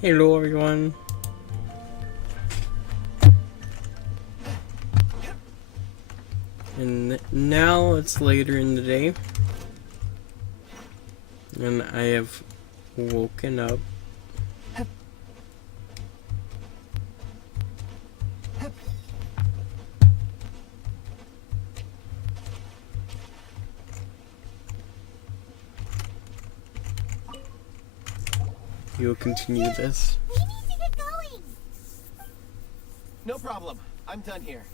Hello everyone. And now it's later in the day. And I have woken up. You'll continue this. We need to get going. No problem. I'm done here.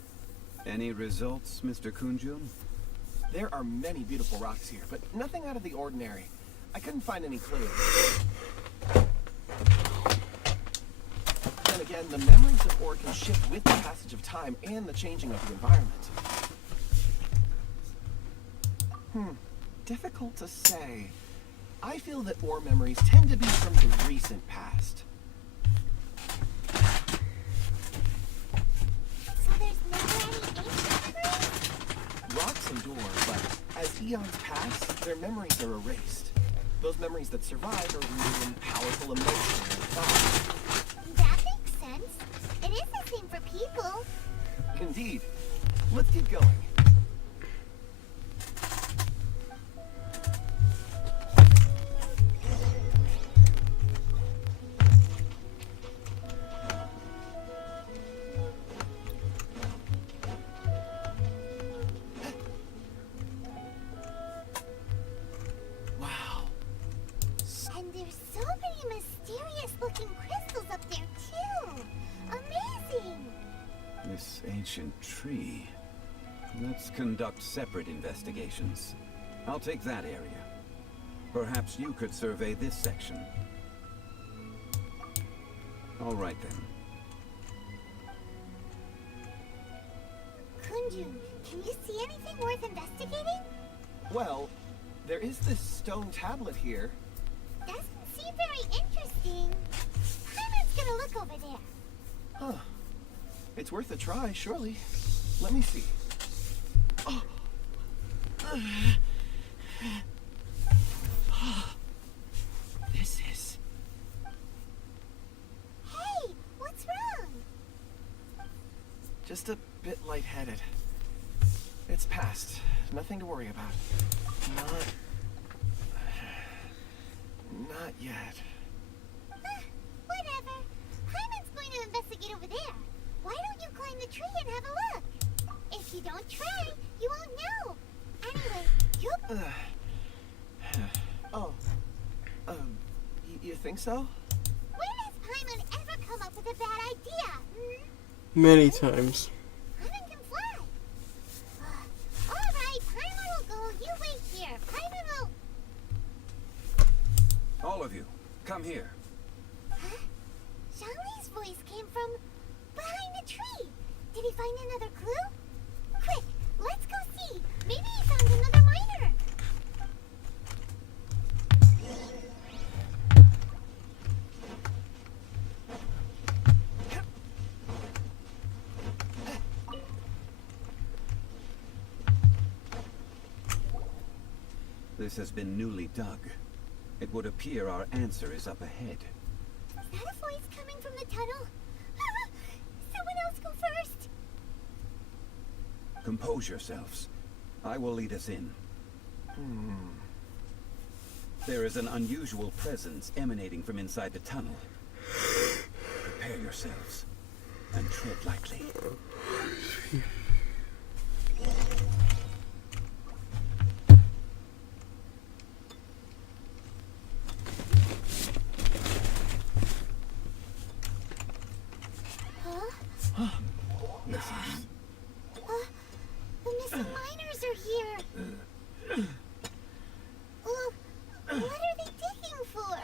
Any results, Mr. Kunjun? There are many beautiful rocks here, but nothing out of the ordinary. I couldn't find any clues. Then again, the memories of ore can shift with the passage of time and the changing of the environment. Difficult to say. I feel that ore memories tend to be from the recent past. So there's never any ancient memories? Rocks endure, but as eons pass, their memories are erased. Those memories that survive are rooted in powerful emotion and thought. That makes sense. It is the same for people. Indeed. Let's get going. Wow. And there's so many mysterious looking crystals up there too. Amazing. This ancient tree. Let's conduct separate investigations. I'll take that area. Perhaps you could survey this section. All right then. Kunjun, can you see anything worth investigating? Well, there is this stone tablet here. Doesn't seem very interesting. Hyman's gonna look over there. Huh. It's worth a try, surely. Let me see. Oh. This is... Hey, what's wrong? just a bit lightheaded. It's past. Nothing to worry about. Not yet. Whatever. Hyman's going to investigate over there. Why don't you climb the tree and have a look? If you don't try, you won't know. Anyway, you'll... Oh. You think so? When has Paimon ever come up with a bad idea? Hmm? Many times. Paimon can fly. All right, Paimon will go. You wait here. Paimon will... All of you, come here. Huh? Xiangli's voice came from behind the tree. Did he find another clue? Quick, let's go see. Maybe he found another miner. This has been newly dug. It would appear our answer is up ahead. Is that a voice coming from the tunnel? Someone else go first. Compose yourselves. I will lead us in. There is an unusual presence emanating from inside the tunnel. Prepare yourselves and tread lightly. Huh? Listen. The missing miners are here. What are they digging for?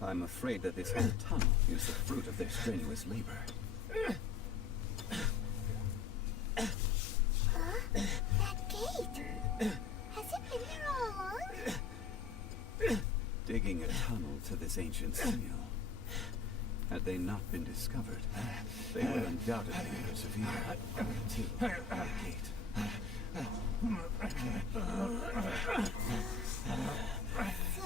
I'm afraid that this whole tunnel is the fruit of their strenuous labor. That gate. Has it been there all along? Digging a tunnel to this ancient seal. Had they not been discovered, they would undoubtedly persevere until the gate. So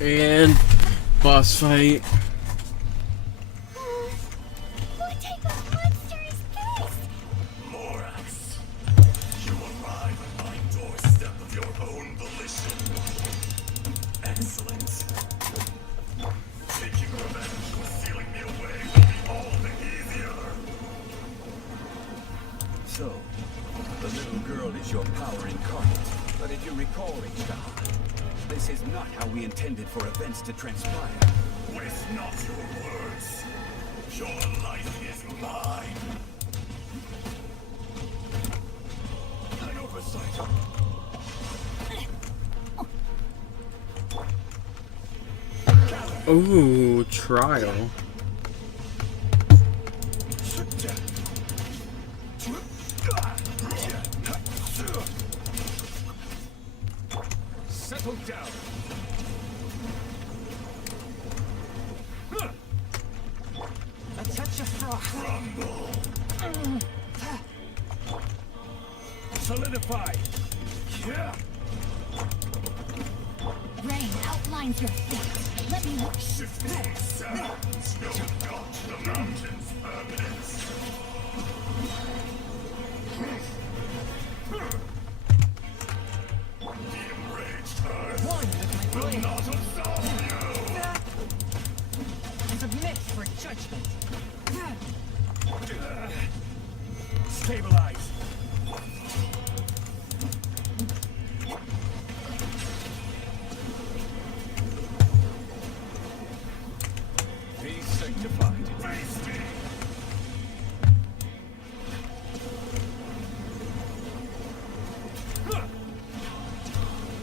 And boss fight. What type of monster is this? Morax, you arrive at my doorstep of your own volition. Excellent. Taking revenge or sealing me away will be all the easier. So, the little girl is your power incarnate. But if you recall, H-Star, this is not how we intended for events to transpire. Waste not your words. Your life is mine. An oversight. Ooh, trial. Settle down. A touch of frost. Crumble. Solidify. Yeah. Rain outlines your fate. Let me look. Shifting sands know not the mountain's permanence. The enraged earth One with my will blade. not absolve you. Submit for judgment. Stabilize. Be sanctified. Face me.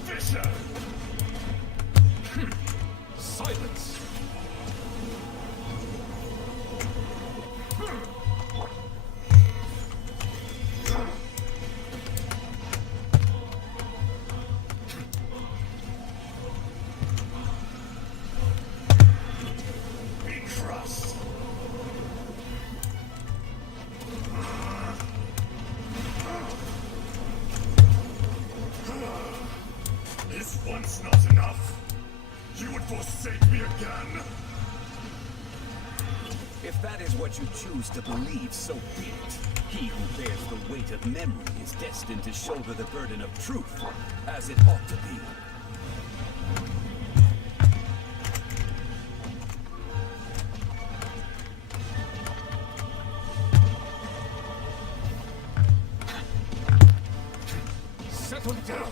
Fisher. Silence. Be crushed. Is once not enough? You would forsake me again? If that is what you choose to believe, so be it. He who bears the weight of memory is destined to shoulder the burden of truth, as it ought to be. Settle down.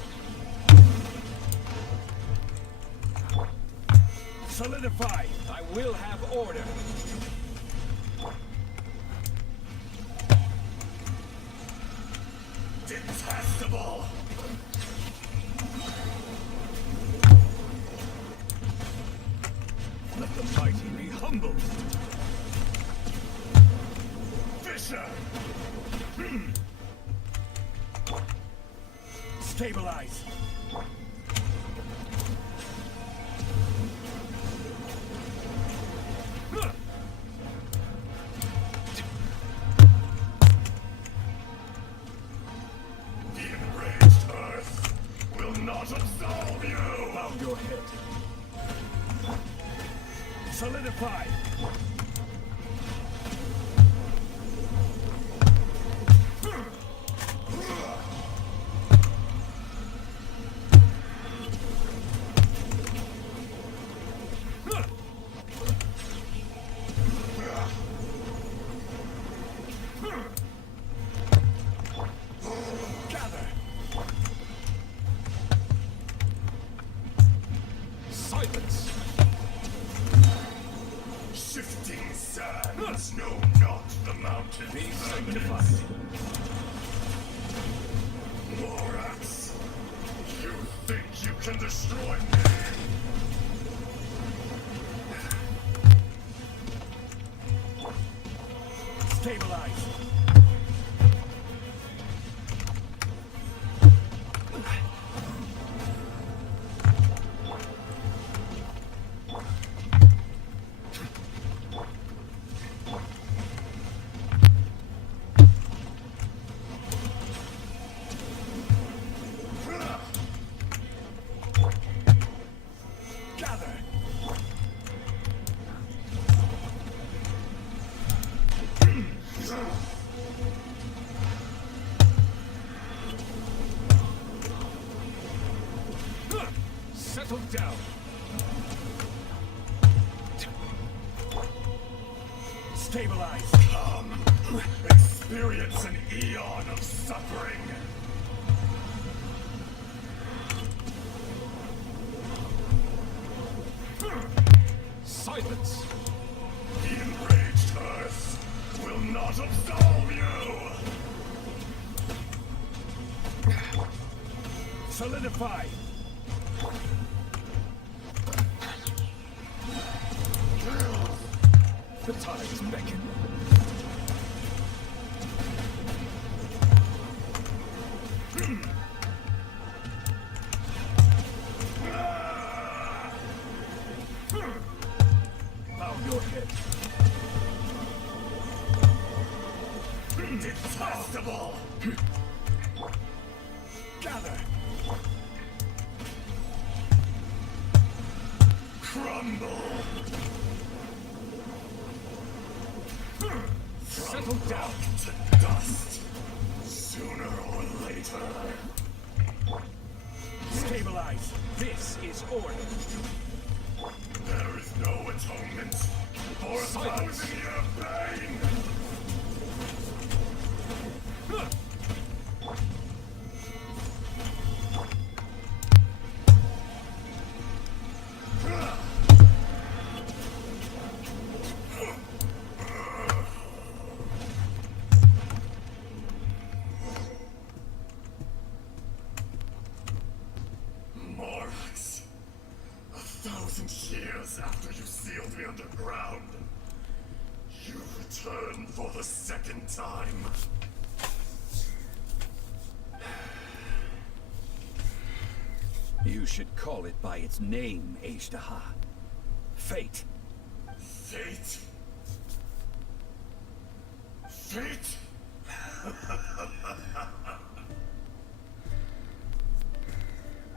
Solidify. I will have order. Detestable! Let the mighty be humbled. Fisher! Stabilize. The enraged earth will not absolve you! Bow your head. Solidify. Gather. Silence. Shifting sands know not the mountain's Be permanence. sanctified. Morax, you think you can destroy me? Stabilize. Gather. Settle down. Stabilize. Come, experience an eon of suffering. Silence. The enraged Earth will not absolve you. Solidify. The tides beckon. Bow your head. Detestable. Gather. Crumble. Settle down. To dust. Sooner or later. Stabilize. This is order. There is no atonement for Silence. 1,000-year pain. Morax, 1,000 years after you sealed me underground, you return for the second time. You should call it by its name, Ashtaha. Fate. Fate? Fate?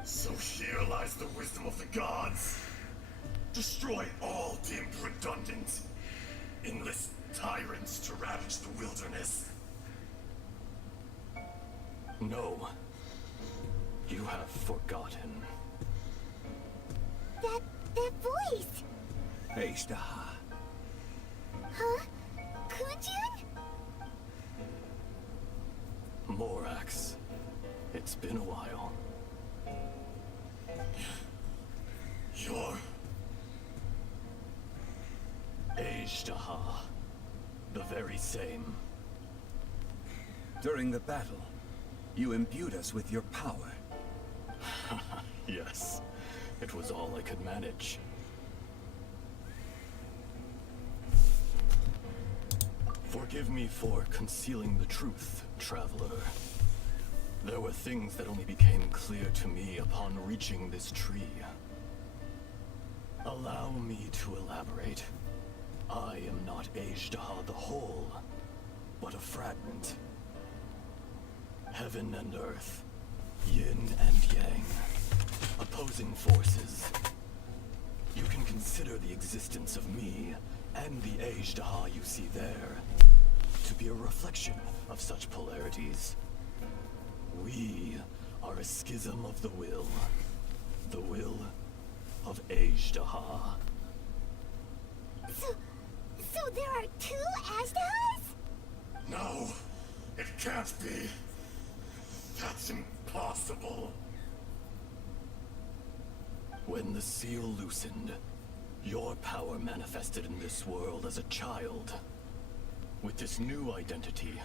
So here lies the wisdom of the gods. Destroy all deemed redundant. Enlist tyrants to ravage the wilderness. No. You have forgotten. That voice! Ashtaha. Huh? Kunjun? Morax. It's been a while. You're... Ashtaha. The very same. During the battle, you imbued us with your power. Yes. It was all I could manage. Forgive me for concealing the truth, traveler. There were things that only became clear to me upon reaching this tree. Allow me to elaborate. I am not Ashtaha the whole, but a fragment. Heaven and earth, yin and yang, opposing forces. You can consider the existence of me and the Ashtaha you see there to be a reflection of such polarities. We are a schism of the will of Ashtaha. So there are two Ashtahas? No, it can't be. That's impossible. When the seal loosened, your power manifested in this world as a child. With this new identity,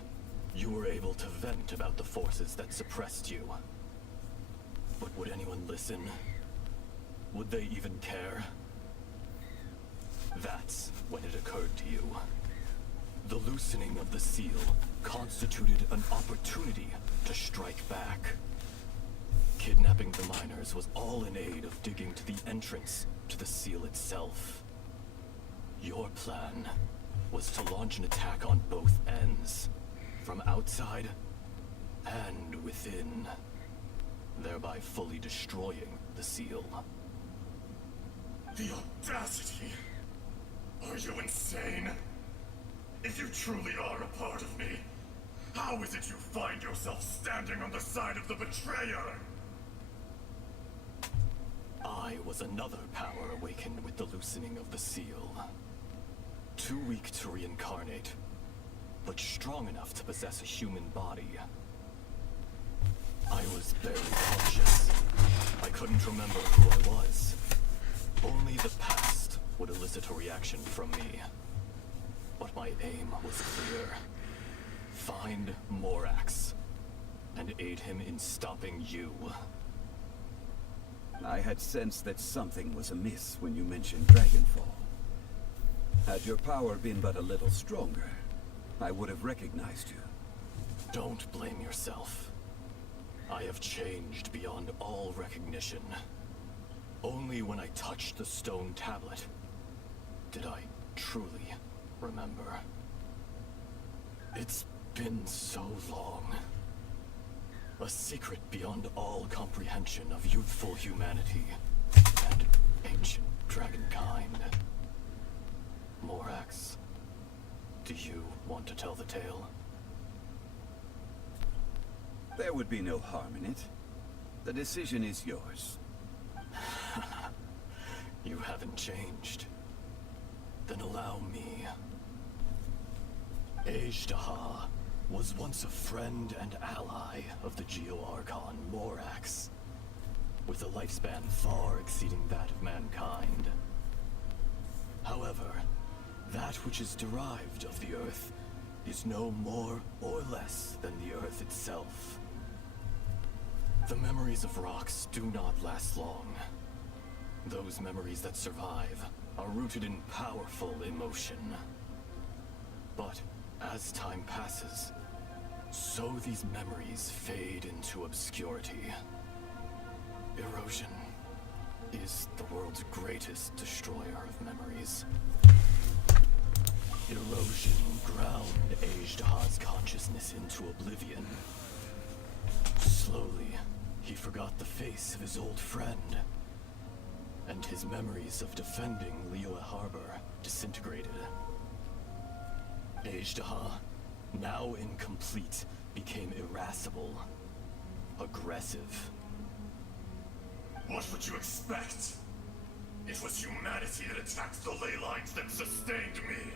you were able to vent about the forces that suppressed you. But would anyone listen? Would they even care? That's when it occurred to you. The loosening of the seal constituted an opportunity to strike back. Kidnapping the miners was all in aid of digging to the entrance to the seal itself. Your plan was to launch an attack on both ends, from outside and within, thereby fully destroying the seal. The audacity! Are you insane? If you truly are a part of me, how is it you find yourself standing on the side of the betrayer? I was another power awakened with the loosening of the seal. Too weak to reincarnate, but strong enough to possess a human body. I was barely conscious. I couldn't remember who I was. Only the past would elicit a reaction from me. But my aim was clear. Find Morax, and aid him in stopping you. I had sensed that something was amiss when you mentioned Dragonfall. Had your power been but a little stronger, I would have recognized you. Don't blame yourself. I have changed beyond all recognition. Only when I touched the stone tablet did I truly remember. It's been so long. A secret beyond all comprehension of youthful humanity and ancient dragonkind. Morax, do you want to tell the tale? There would be no harm in it. The decision is yours. You haven't changed. Then allow me. Ejdaha was once a friend and ally of the Geo-Archon Morax, with a lifespan far exceeding that of mankind. However, that which is derived of the Earth is no more or less than the Earth itself. The memories of rocks do not last long. Those memories that survive are rooted in powerful emotion. But as time passes, so these memories fade into obscurity. Erosion is the world's greatest destroyer of memories. Erosion ground Ejdaha's consciousness into oblivion. Slowly, he forgot the face of his old friend, and his memories of defending Liyue Harbor disintegrated. Ejdaha, now incomplete, became irascible, aggressive. What would you expect? It was humanity that attacked the ley lines that sustained me.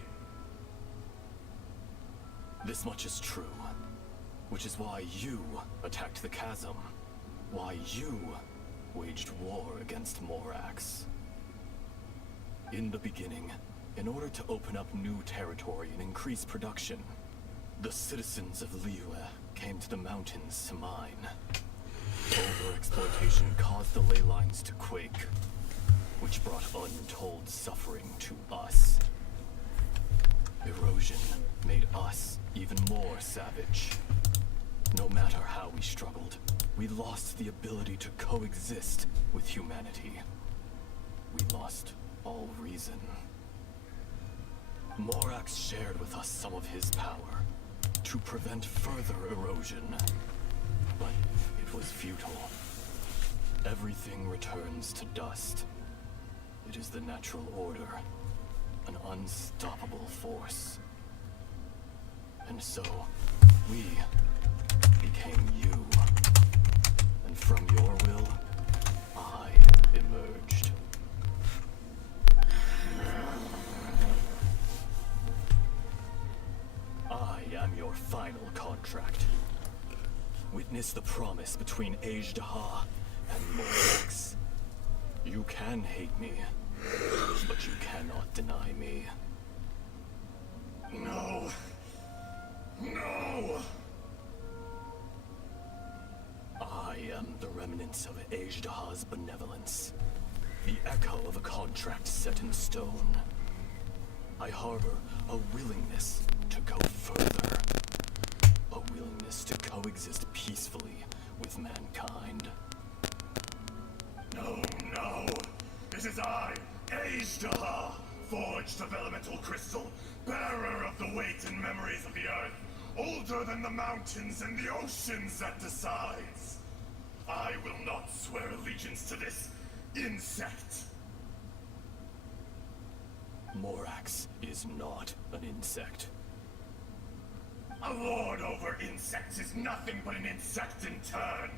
This much is true, which is why you attacked the chasm, why you waged war against Morax. In the beginning, in order to open up new territory and increase production, the citizens of Liyue came to the mountains to mine. Overexploitation caused the ley lines to quake, which brought untold suffering to us. Erosion made us even more savage. No matter how we struggled, we lost the ability to coexist with humanity. We lost all reason. Morax shared with us some of his power to prevent further erosion, but it was futile. Everything returns to dust. It is the natural order, an unstoppable force. And so, we became you. And from your will, I emerged. I am your final contract. Witness the promise between Ejdaha and Morax. You can hate me, but you cannot deny me. No. No! I am the remnants of Ejdaha's benevolence, the echo of a contract set in stone. I harbor a willingness to go further. A willingness to coexist peacefully with mankind. No, no. This is I, Ajdaha, forged of elemental crystal, bearer of the weight and memories of the earth, older than the mountains and the oceans that decides. I will not swear allegiance to this insect. Morax is not an insect. A lord over insects is nothing but an insect in turn.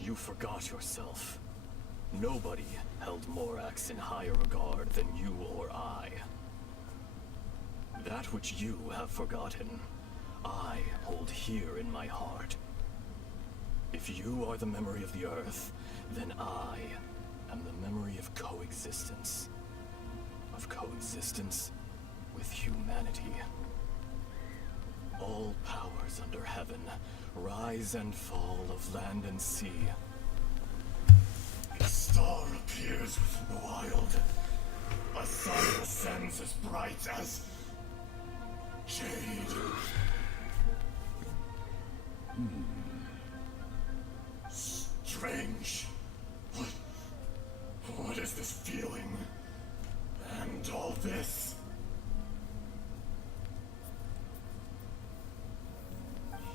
You forgot yourself. Nobody held Morax in higher regard than you or I. That which you have forgotten, I hold here in my heart. If you are the memory of the Earth, then I am the memory of coexistence. Of coexistence with humanity. All powers under heaven, rise and fall of land and sea. A star appears within the wild. A sun ascends as bright as jade. Strange. What is this feeling? And all this?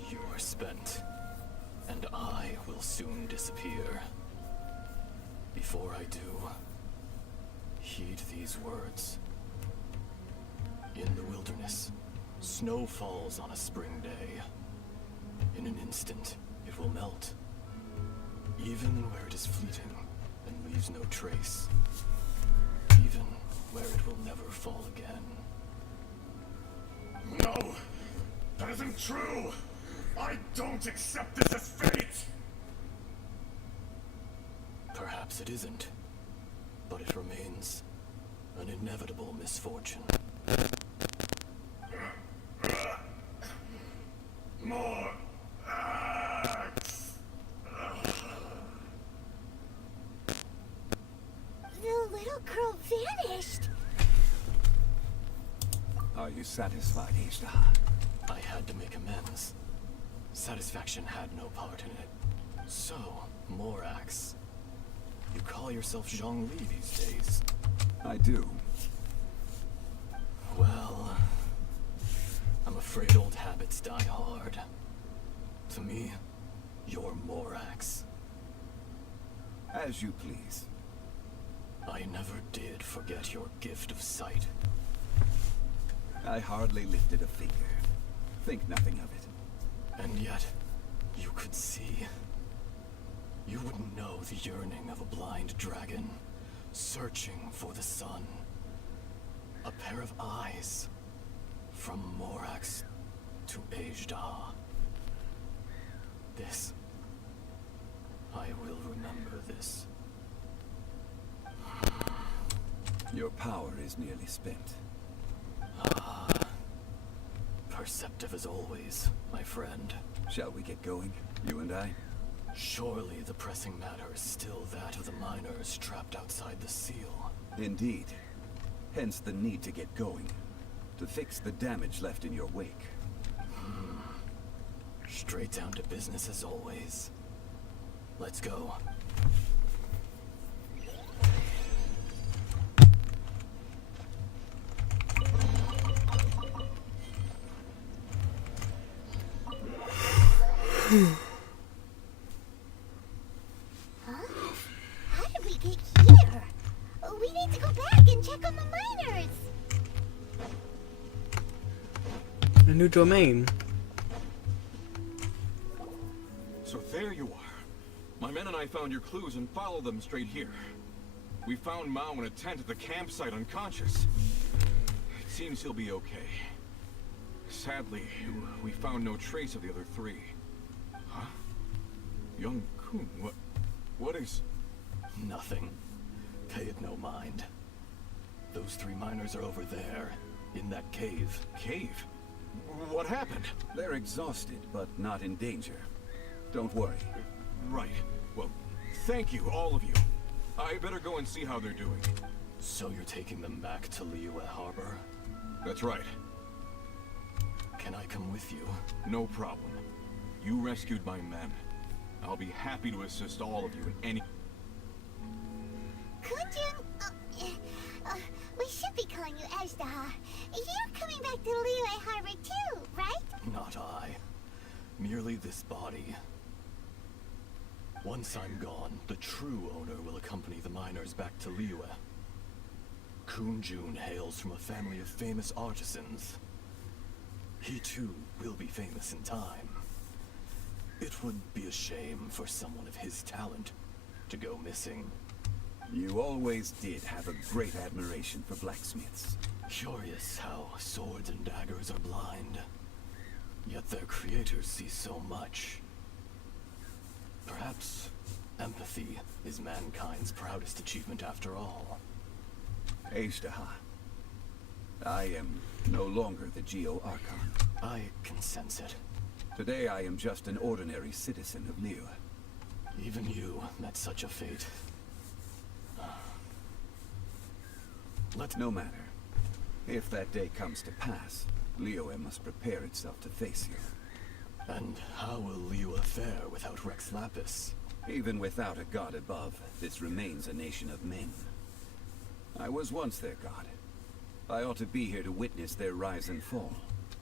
You are spent, and I will soon disappear. Before I do, heed these words. In the wilderness, snow falls on a spring day. In an instant, it will melt. Even where it is fleeting and leaves no trace. Even where it will never fall again. No! That isn't true! I don't accept this as fate! Perhaps it isn't, but it remains an inevitable misfortune. More axe! The little girl vanished. Are you satisfied, Ishtar? I had to make amends. Satisfaction had no part in it. So, Morax, you call yourself Zhongli these days. I do. Well, I'm afraid old habits die hard. To me, you're Morax. As you please. I never did forget your gift of sight. I hardly lifted a finger. Think nothing of it. And yet, you could see. You wouldn't know the yearning of a blind dragon, searching for the sun. A pair of eyes, from Morax to Ajdaha. This, I will remember this. Your power is nearly spent. Perceptive as always, my friend. Shall we get going, you and I? Surely the pressing matter is still that of the miners trapped outside the seal. Indeed. Hence the need to get going. To fix the damage left in your wake. Straight down to business as always. Let's go. Huh? How did we get here? We need to go back and check on the miners. A new domain. So there you are. My men and I found your clues and followed them straight here. We found Mao in a tent at the campsite unconscious. It seems he'll be okay. Sadly, we found no trace of the other three. Huh? Young Kun, what is... Nothing. Pay it no mind. Those three miners are over there, in that cave. Cave? What happened? They're exhausted, but not in danger. Don't worry. Right. Well, thank you, all of you. I better go and see how they're doing. So you're taking them back to Liyue Harbor? That's right. Can I come with you? No problem. You rescued my men. I'll be happy to assist all of you in any... Kunjun, we should be calling you Ajdaha. You're coming back to Liyue Harbor too, right? Not I. Merely this body. Once I'm gone, the true owner will accompany the miners back to Liyue. Kunjun hails from a family of famous artisans. He too will be famous in time. It would be a shame for someone of his talent to go missing. You always did have a great admiration for blacksmiths. Curious how swords and daggers are blind. Yet their creators see so much. Perhaps empathy is mankind's proudest achievement after all. Ajdaha, I am no longer the Geo-Archon. I can sense it. Today I am just an ordinary citizen of Liyue. Even you met such a fate. No matter. If that day comes to pass, Liyue must prepare itself to face you. And how will Liyue fare without Rex Lapis? Even without a god above, this remains a nation of men. I was once their god. I ought to be here to witness their rise and fall.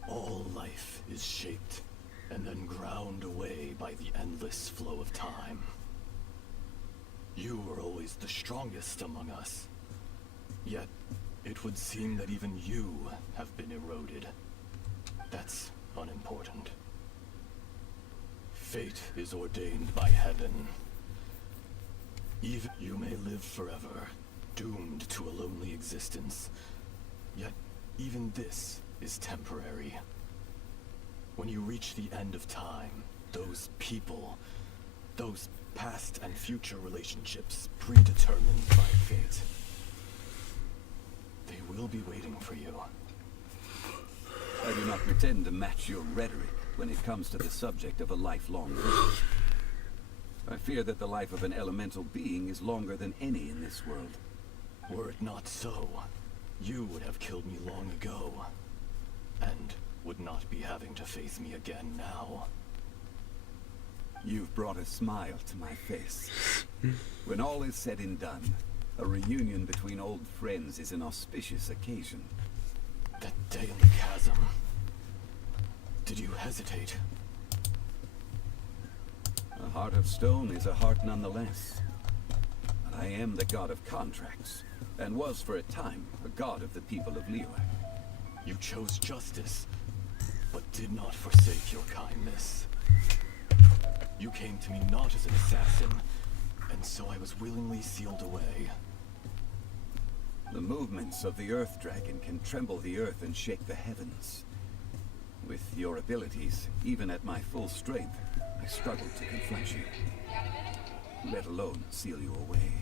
All life is shaped and then ground away by the endless flow of time. You were always the strongest among us. Yet, it would seem that even you have been eroded. That's unimportant. Fate is ordained by heaven. Even you may live forever, doomed to a lonely existence. Yet, even this is temporary. When you reach the end of time, those people, those past and future relationships predetermined by fate, they will be waiting for you. I do not pretend to match your rhetoric when it comes to the subject of a lifelong vision. I fear that the life of an elemental being is longer than any in this world. Were it not so, you would have killed me long ago, and would not be having to face me again now. You've brought a smile to my face. When all is said and done, a reunion between old friends is an auspicious occasion. That day in the chasm, did you hesitate? A heart of stone is a heart nonetheless. I am the god of contracts, and was for a time a god of the people of Liyue. You chose justice, but did not forsake your kindness. You came to me not as an assassin, and so I was willingly sealed away. The movements of the Earth Dragon can tremble the earth and shake the heavens. With your abilities, even at my full strength, I struggled to confront you, let alone seal you away.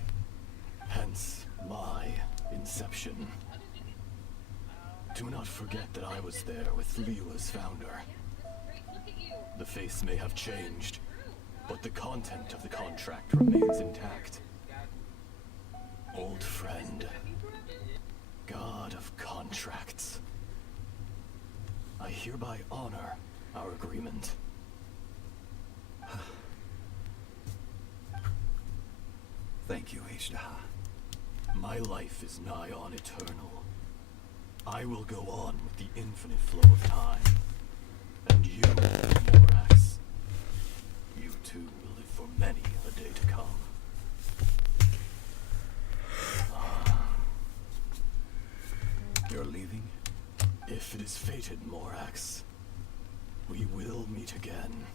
Hence, my inception. Do not forget that I was there with Liyue's founder. The face may have changed, but the content of the contract remains intact. Old friend. God of contracts. I hereby honor our agreement. Thank you, Ajdaha. My life is nigh on eternal. I will go on with the infinite flow of time. And you, Morax, you too will live for many a day to come. You're leaving? If it is fated, Morax, we will meet again.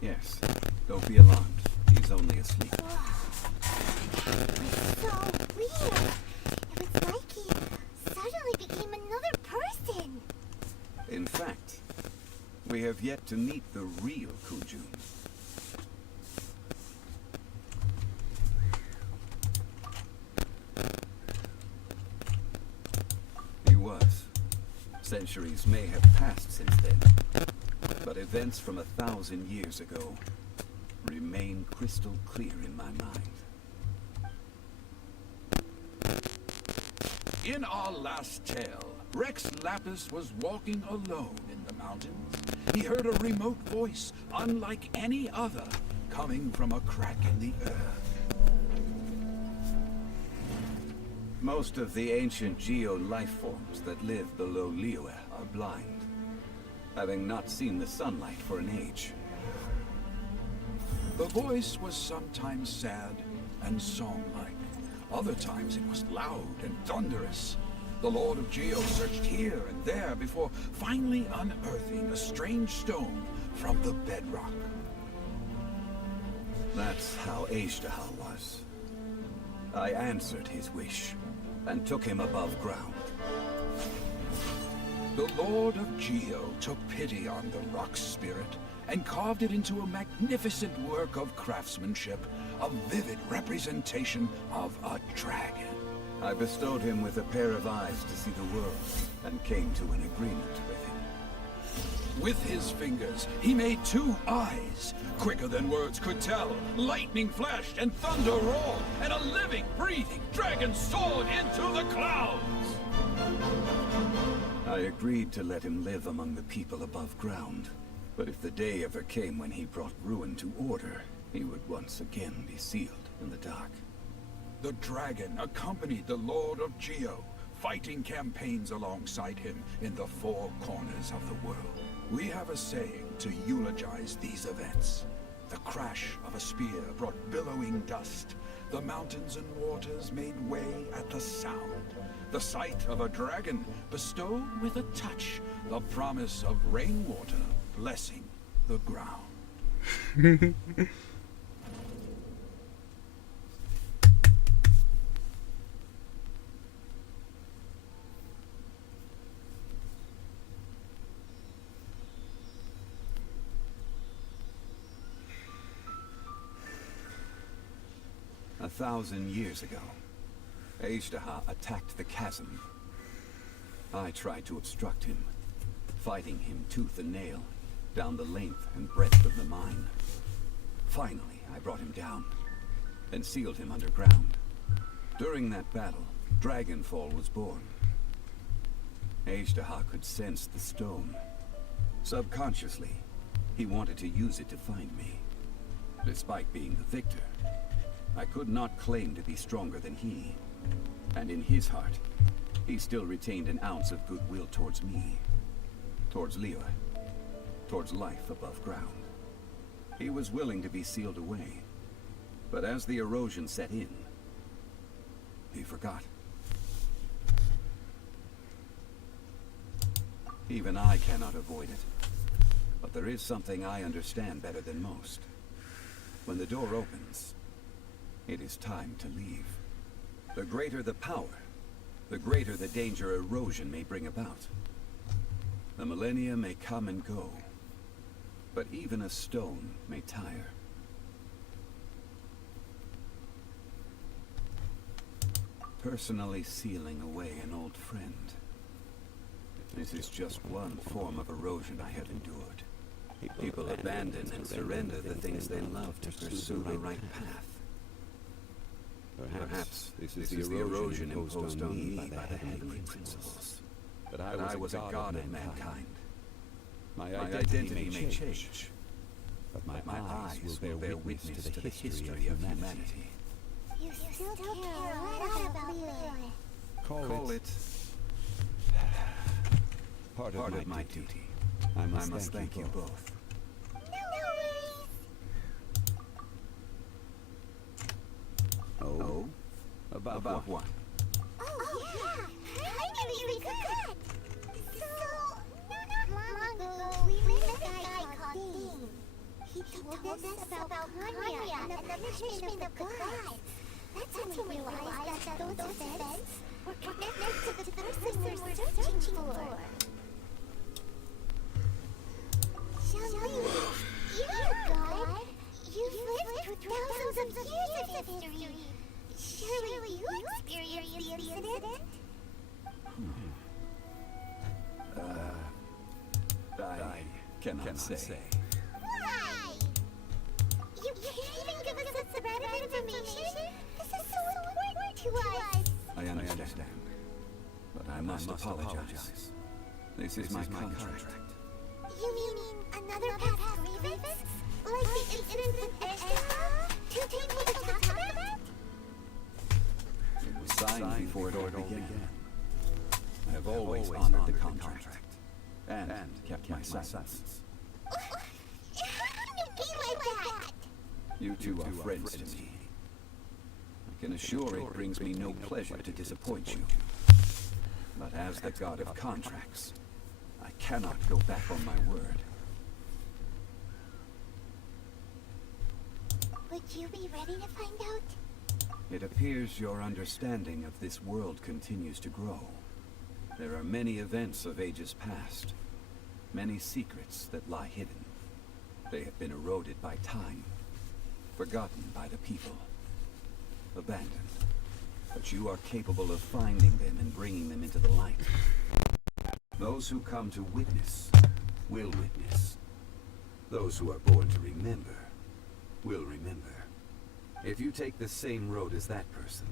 Yes. Don't be alarmed. He's only asleep. It's so weird. It was like he suddenly became another person. In fact, we have yet to meet the real Kunjun. He was. Centuries may have passed since then, but events from 1,000 years ago remain crystal clear in my mind. In our last tale, Rex Lapis was walking alone in the mountains. He heard a remote voice, unlike any other, coming from a crack in the earth. Most of the ancient geo life forms that live below Liyue are blind, having not seen the sunlight for an age. The voice was sometimes sad and song-like. Other times it was loud and thunderous. The Lord of Geo searched here and there before finally unearthing a strange stone from the bedrock. That's how Aishtaha was. I answered his wish and took him above ground. The Lord of Geo took pity on the rock spirit and carved it into a magnificent work of craftsmanship, a vivid representation of a dragon. I bestowed him with a pair of eyes to see the world and came to an agreement with him. With his fingers, he made 2 eyes, quicker than words could tell. Lightning flashed and thunder roared, and a living, breathing dragon soared into the clouds. I agreed to let him live among the people above ground. But if the day ever came when he brought ruin to order, he would once again be sealed in the dark. The dragon accompanied the Lord of Geo, fighting campaigns alongside him in the 4 corners of the world. We have a saying to eulogize these events. The crash of a spear brought billowing dust. The mountains and waters made way at the sound. The sight of a dragon bestowed with a touch the promise of rainwater blessing the ground. 1,000 years ago, Aishtaha attacked the chasm. I tried to obstruct him, fighting him tooth and nail down the length and breadth of the mine. Finally, I brought him down and sealed him underground. During that battle, Dragonfall was born. Aishtaha could sense the stone. Subconsciously, he wanted to use it to find me. Despite being the victor, I could not claim to be stronger than he. And in his heart, he still retained an ounce of goodwill towards me. Towards Liyue. Towards life above ground. He was willing to be sealed away. But as the erosion set in, he forgot. Even I cannot avoid it. But there is something I understand better than most. When the door opens, it is time to leave. The greater the power, the greater the danger erosion may bring about. The millennia may come and go, but even a stone may tire. Personally sealing away an old friend. This is just one form of erosion I have endured. People abandon and surrender the things they love to pursue the right path. Perhaps this is the erosion imposed on me by the heavenly principles. But I was a god of mankind. My identity may change, but my eyes will bear witness to the history of humanity. You still care a lot about Liyue. Call it part of my duty. I must thank you both. No worries. Oh? About what? Oh, yeah. I knew you could. So, not long ago, we met a guy called Dean. He told us about Kanya and the punishment of the gods. That's when we realized that those events were connected to the person we're searching for. Xiangli, you're a god. You've lived through thousands of years of history. Surely you experienced the incident? I cannot say. Why? You can't even give us a thread of information? This is so important to us. I understand. But I must apologize. This is my contract. You mean another past grievance? Like the incident with Esther? Two people to talk about? It was signed before it all began. I have always honored the contract. And kept my silence. How can you be like that? You two are friends to me. I can assure it brings me no pleasure to disappoint you. But as the god of contracts, I cannot go back on my word. Would you be ready to find out? It appears your understanding of this world continues to grow. There are many events of ages past, many secrets that lie hidden. They have been eroded by time, forgotten by the people, abandoned. But you are capable of finding them and bringing them into the light. Those who come to witness will witness. Those who are born to remember will remember. If you take the same road as that person,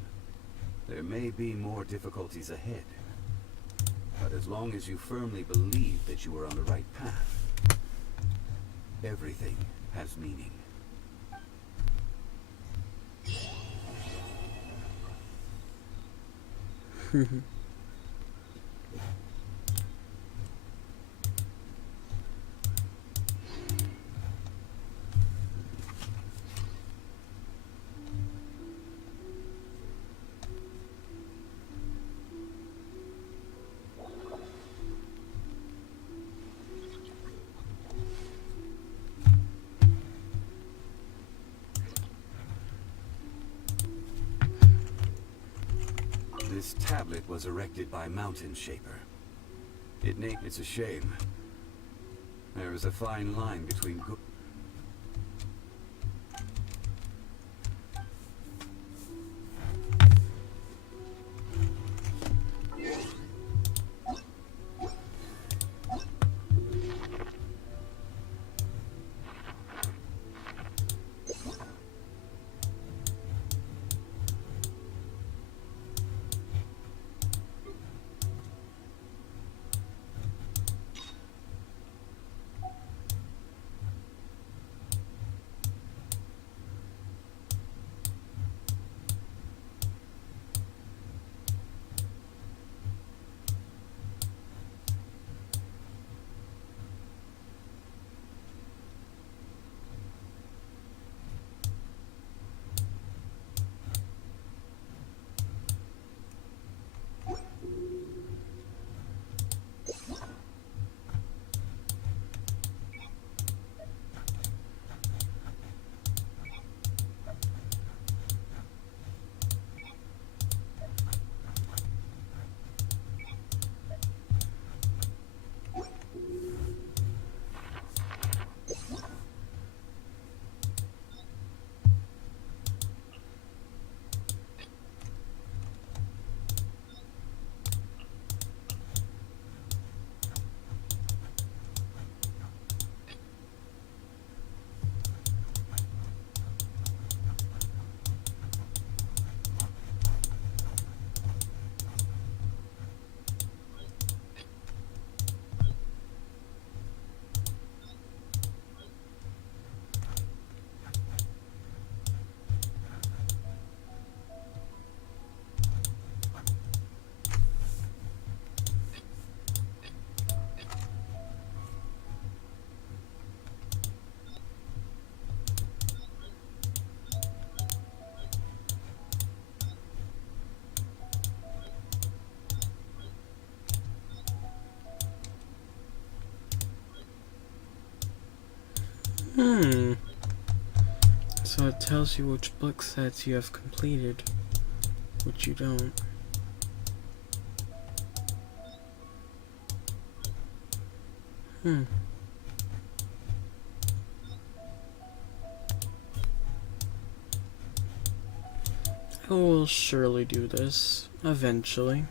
there may be more difficulties ahead. But as long as you firmly believe that you are on the right path, everything has meaning. This tablet was erected by Mountain Shaper. It's a shame. There is a fine line between good... So it tells you which book sets you have completed, which you don't. I will surely do this, eventually.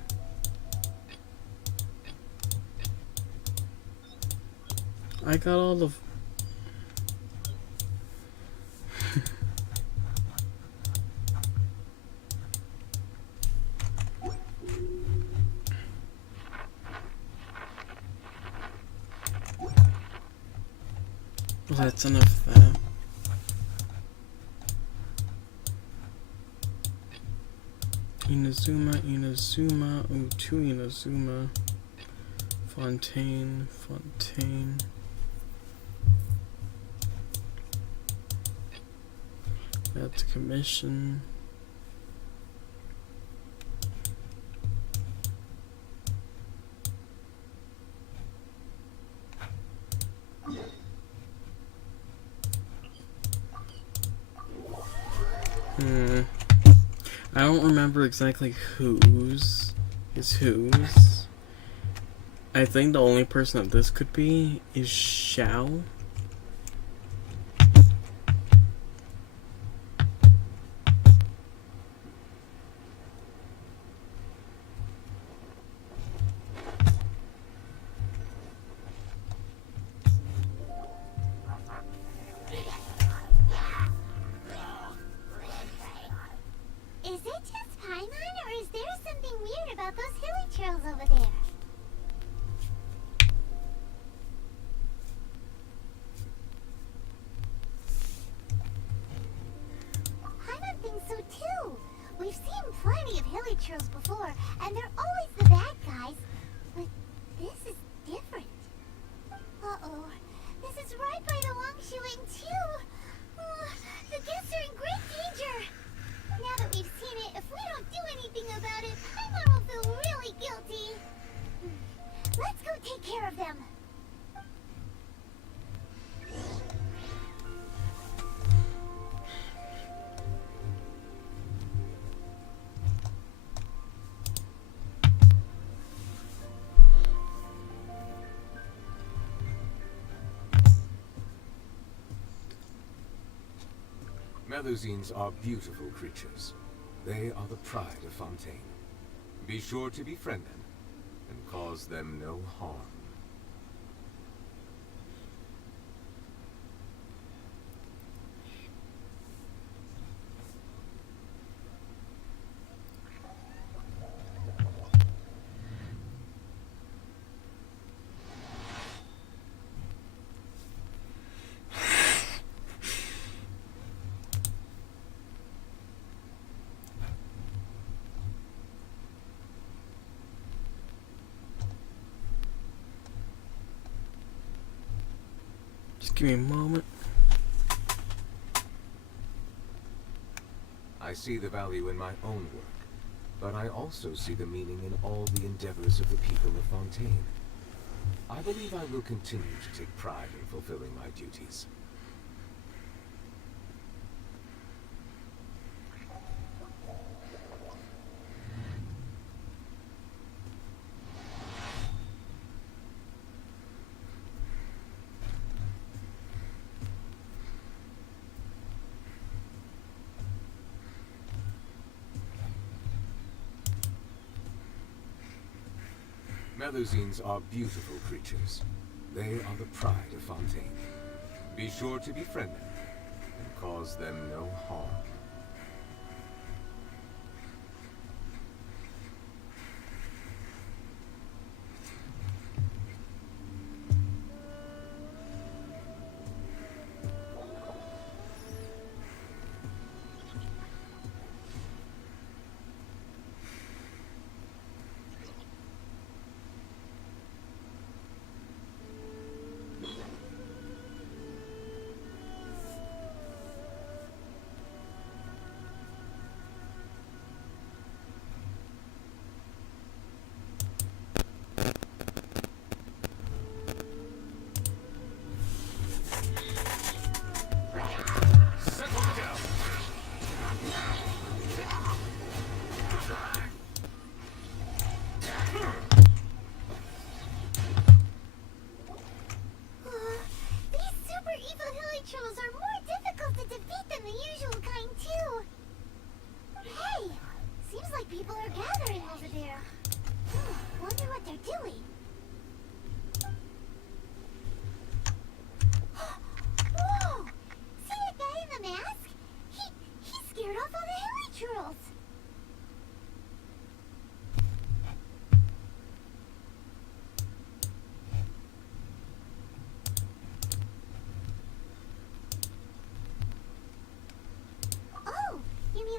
I got all the... Well, that's enough of that. Inazuma, Inazuma, two Inazuma, Fontaine, Fontaine. That's commission. I don't remember exactly whose is whose. I think the only person that this could be is Xiao. Is it just Paimon, or is there something weird about those hilly trails over there? Paimon thinks so too. We've seen plenty of hilly trails before, and they're always the bad guys. But this is different. Uh-oh. This is right by the Longshuang too. The guests are in great danger. Now that we've seen it, if we don't do anything about it, Paimon will feel really guilty. Let's go take care of them. Melusines are beautiful creatures. They are the pride of Fontaine. Be sure to befriend them and cause them no harm. Just give me a moment. I see the value in my own work, but I also see the meaning in all the endeavors of the people of Fontaine. I believe I will continue to take pride in fulfilling my duties. Melusines are beautiful creatures. They are the pride of Fontaine. Be sure to befriend them and cause them no harm.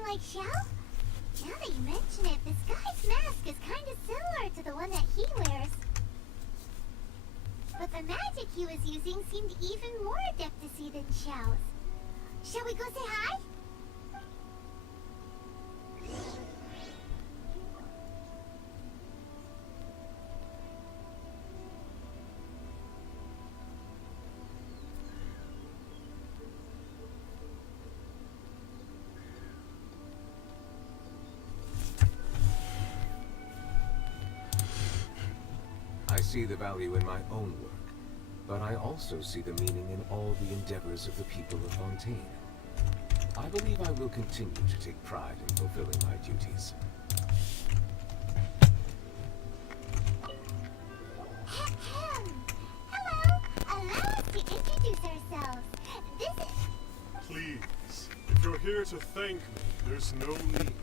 like Xiao? Now that you mention it, this guy's mask is kind of similar to the one that he wears. But the magic he was using seemed even more adeptus-y than Xiao's. Shall we go say hi? I see the value in my own work, but I also see the meaning in all the endeavors of the people of Fontaine. I believe I will continue to take pride in fulfilling my duties. Hello! Allow us to introduce ourselves. This is... Please, if you're here to thank me, there's no need.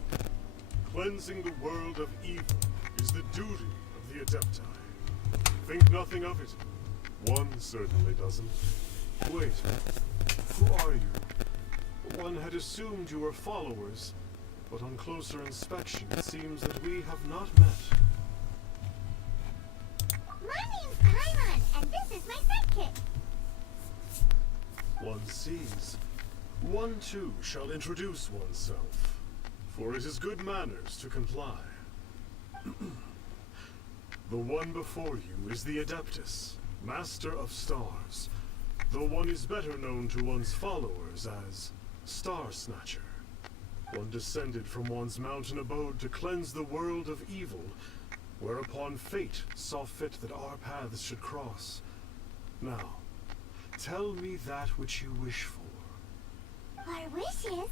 Cleansing the world of evil is the duty of the Adepti. Think nothing of it. One certainly doesn't. Wait, who are you? One had assumed you were followers, but on closer inspection it seems that we have not met. My name's Paimon, and this is my sidekick. One sees. One too shall introduce oneself, for it is good manners to comply. The one before you is the Adeptus, Master of Stars, though one is better known to one's followers as Star Snatcher. One descended from one's mountain abode to cleanse the world of evil, whereupon fate saw fit that our paths should cross. Now, tell me that which you wish for. Our wishes?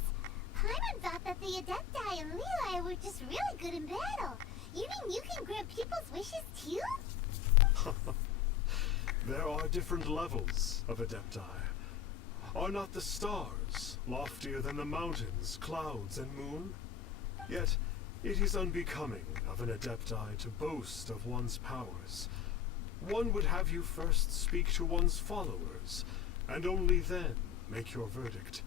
Paimon thought that the Adepti and Leela were just really good in battle. You mean you can grant people's wishes too? There are different levels of Adepti. Are not the stars loftier than the mountains, clouds, and moon? Yet, it is unbecoming of an Adepti to boast of one's powers. One would have you first speak to one's followers, and only then make your verdict.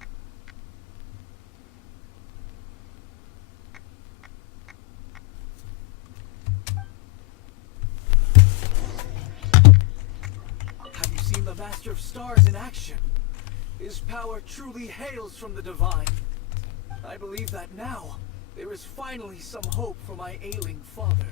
Have you seen the Master of Stars in action? His power truly hails from the divine. I believe that now, there is finally some hope for my ailing father.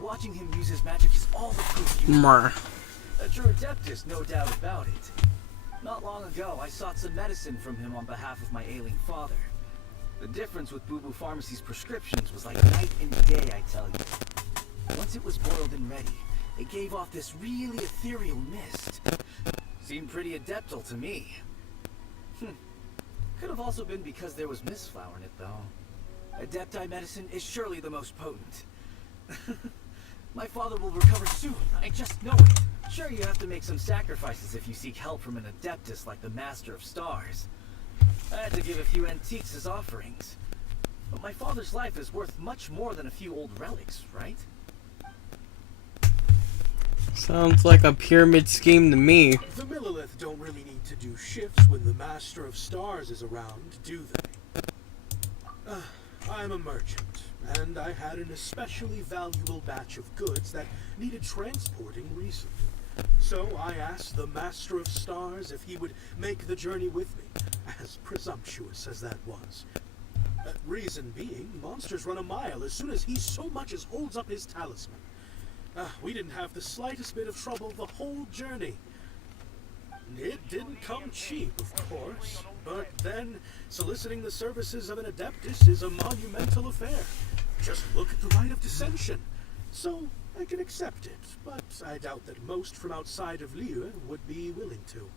Watching him use his magic is all the proof you need. A true adeptus, no doubt about it. Not long ago, I sought some medicine from him on behalf of my ailing father. The difference with Boo Boo Pharmacy's prescriptions was like night and day, I tell you. Once it was boiled and ready, it gave off this really ethereal mist. Seemed pretty adeptal to me. Could have also been because there was mistflower in it, though. Adepti medicine is surely the most potent. My father will recover soon, I just know it. Sure, you have to make some sacrifices if you seek help from an adeptus like the Master of Stars. I had to give a few antiques as offerings. But my father's life is worth much more than a few old relics, right? Sounds like a pyramid scheme to me. The Millilith don't really need to do shifts when the Master of Stars is around, do they? I'm a merchant, and I had an especially valuable batch of goods that needed transporting recently. So I asked the Master of Stars if he would make the journey with me, as presumptuous as that was. Reason being, monsters run a mile as soon as he so much as holds up his talisman. We didn't have the slightest bit of trouble the whole journey. It didn't come cheap, of course, but then soliciting the services of an adeptus is a monumental affair. Just look at the rite of dissension. So I can accept it, but I doubt that most from outside of Liyue would be willing to.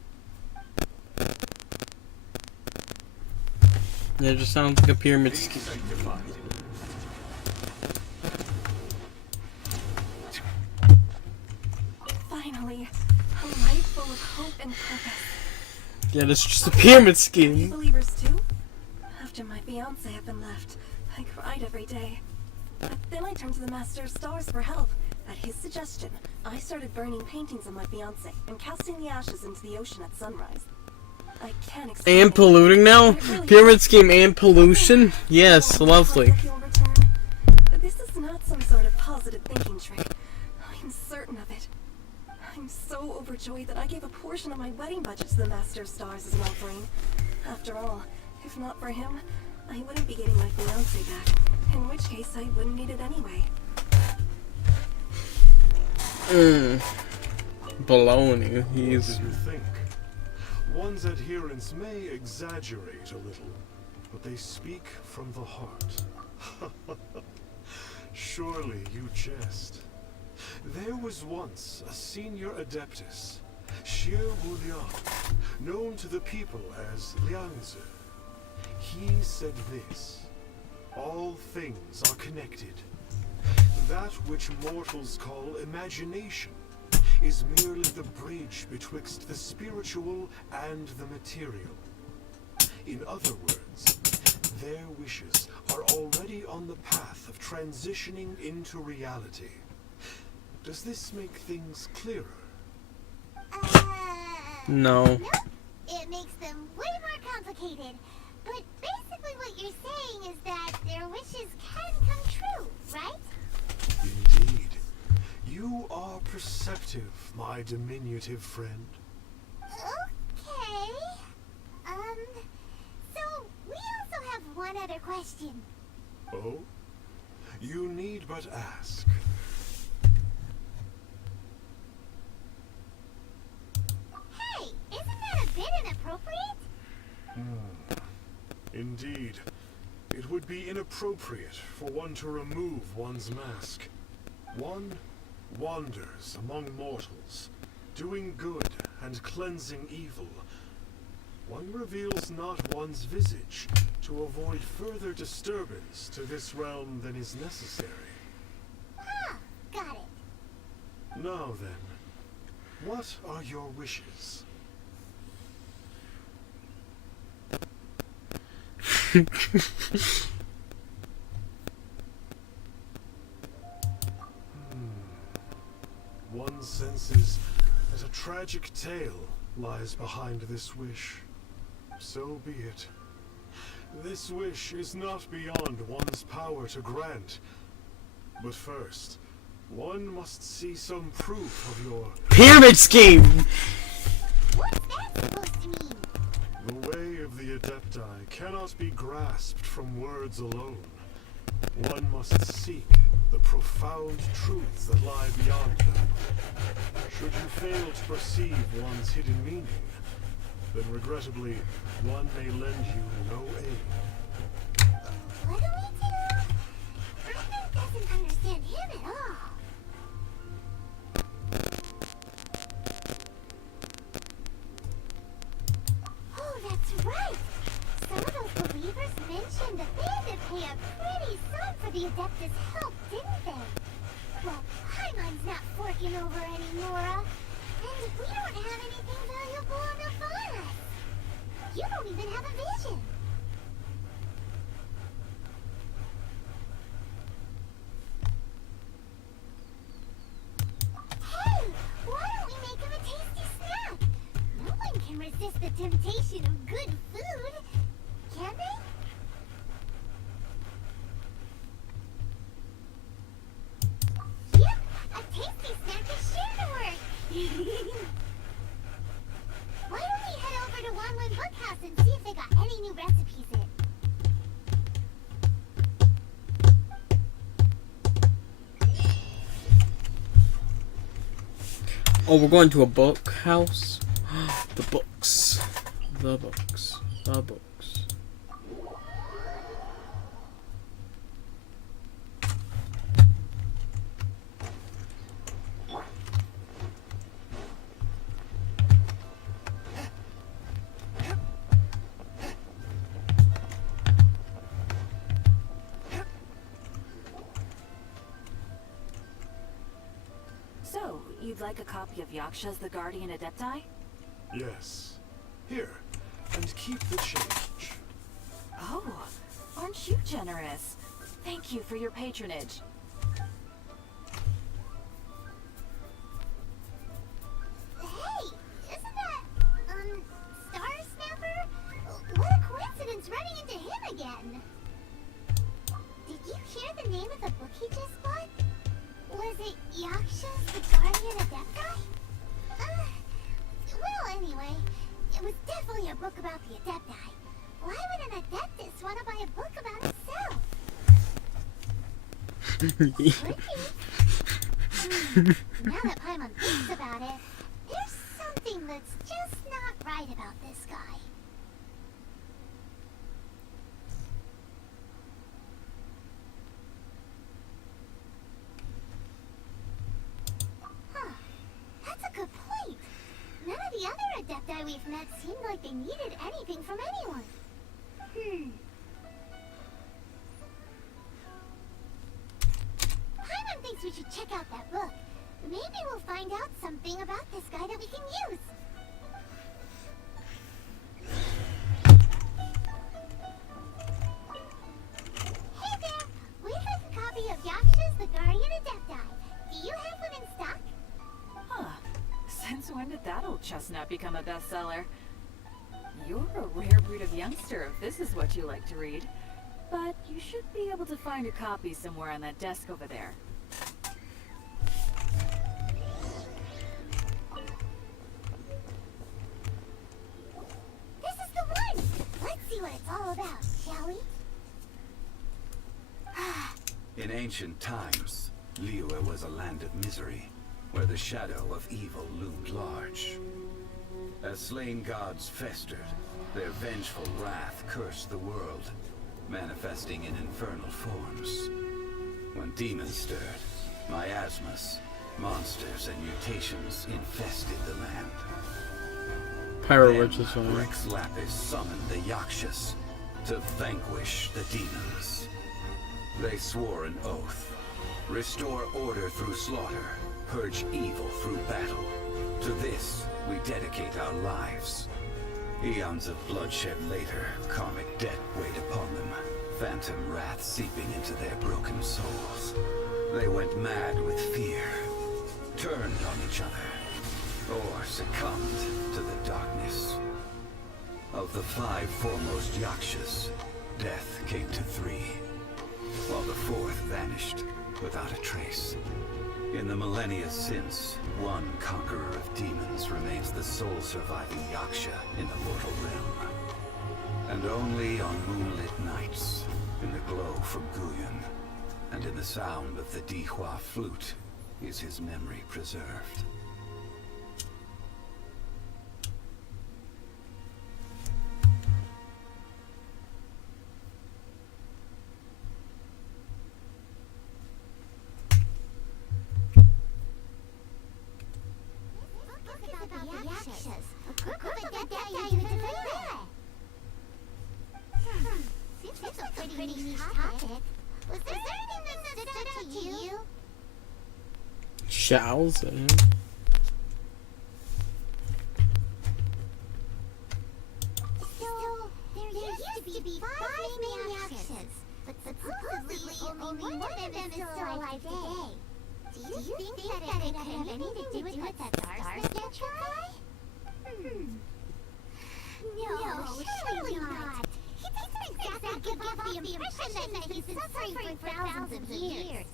Yeah, it just sounds like a pyramid Be scheme. sanctified. Finally, a life full of hope and purpose. Yeah, that's just a pyramid Are you scheme. believers too? After my fiance had been left, I cried every day. But then I turned to the Master of Stars for help. At his suggestion, I started burning paintings of my fiance and casting the ashes into the ocean at sunrise. I can't explain And it. polluting now? It really Pyramid is. scheme and pollution? Yes, I don't know lovely. if you'll return, but this is not some sort of positive thinking trick. I'm certain of it. I'm so overjoyed that I gave a portion of my wedding budget to the Master of Stars as an offering. After all, if not for him, I wouldn't be getting my fiance back. In which case, I wouldn't need it anyway. Baloney. What He's. do you think? One's adherents may exaggerate a little, but they speak from the heart. Surely you jest. There was once a senior adeptus, Xie Wuliang, known to the people as Liangzi. He said this: all things are connected. That which mortals call imagination is merely the bridge betwixt the spiritual and the material. In other words, their wishes are already on the path of transitioning into reality. Does this make things clearer? No. Nope. It makes them way more complicated. But basically what you're saying is that their wishes can come true, right? Indeed. You are perceptive, my diminutive friend. Okay. So we also have one other question. Oh? You need but ask. Hey, isn't that a bit inappropriate? Indeed. It would be inappropriate for one to remove one's mask. One wanders among mortals, doing good and cleansing evil. One reveals not one's visage to avoid further disturbance to this realm than is necessary. Ah, got it. Now then, what are your wishes? One senses that a tragic tale lies behind this wish. So be it. This wish is not beyond one's power to grant. But first, one must see some proof of your... Pyramid scheme! What's that supposed to mean? The way of the Adepti cannot be grasped from words alone. One must seek the profound truths that lie beyond them. Should you fail to perceive one's hidden meaning, then regrettably, one may lend you no aid. What do we do? Arthur doesn't understand him at all. Oh, that's right. Some of those believers mentioned that they had to pay a pretty sum for the Adeptus help, didn't they? Well, Paimon's not forking over anymore. And we don't have anything valuable enough on us. You don't even have a vision. Hey, why don't we make him a tasty snack? No one can resist the temptation of good food, can they? Yep, a tasty snack is sure to work. Why don't we head over to Wanlin Bookhouse and see if they got any new recipes in? Oh, we're going to a book house? The books. The books. The books. like a copy of Yaksha's The Guardian Adepti? Yes. Here, and keep the change. Oh, aren't you generous? Thank you for your patronage. Hey, isn't that, Star Snapper? What a coincidence running into him again. Did you hear the name of the book he just bought? Was it Yaksha's The Guardian Adepti? Well, anyway, it was definitely a book about the Adepti. Why would an Adeptus want to buy a book about himself? Now that Paimon thinks about it, there's something that's just not right about this guy. Huh. That's a good point. None of the other Adepti we've met seemed like they needed anything from anyone. Paimon thinks we should check out that book. Maybe we'll find out something about this guy that we can use. Hey there! We'd like a copy of Yaksha's The Guardian Adepti. Do you have one in stock? Huh. Since when did that old chestnut become a bestseller? You're a rare breed of youngster if this is what you like to read. But you should be able to find a copy somewhere on that desk over there. This is the one! Let's see what it's all about, shall we? In ancient times, Liyue was a land of misery, where the shadow of evil loomed large. As slain gods festered, their vengeful wrath cursed the world, manifesting in infernal forms. When demons stirred, miasmas, monsters, and mutations infested the land. Pyro Then, Witch is fine. Rex Lapis summoned the Yakshas to vanquish the demons. They swore an oath: restore order through slaughter, purge evil through battle. To this, we dedicate our lives. Eons of bloodshed later, karmic debt weighed upon them, phantom wrath seeping into their broken souls. They went mad with fear, turned on each other, or succumbed to the darkness. Of the 5 foremost Yakshas, death came to 3, while the 4th vanished without a trace. In the millennia since, one conqueror of demons remains the sole surviving Yaksha in the mortal realm. And only on moonlit nights, in the glow from Guyon, and in the sound of the Dihua flute, is his memory preserved. About the Yakshas. A group of Adepti you could defend there. Seems like a pretty niche topic. Was there anything that stood out to you? Shouts. Still, there used to be 5 main Yakshas, but supposedly only one of them is still alive today. Do you think that it could have anything to do with that Stars guy? No, surely not. He doesn't exactly give off the impression that he's been suffering for thousands of years.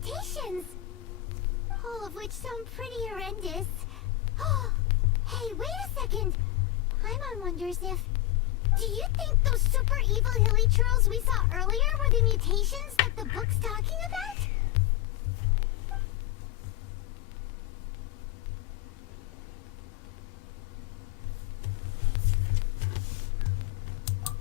mutations. All of which sound pretty horrendous. Hey, wait a second. Paimon wonders if... Do you think those super evil hilly churls we saw earlier were the mutations that the book's talking about?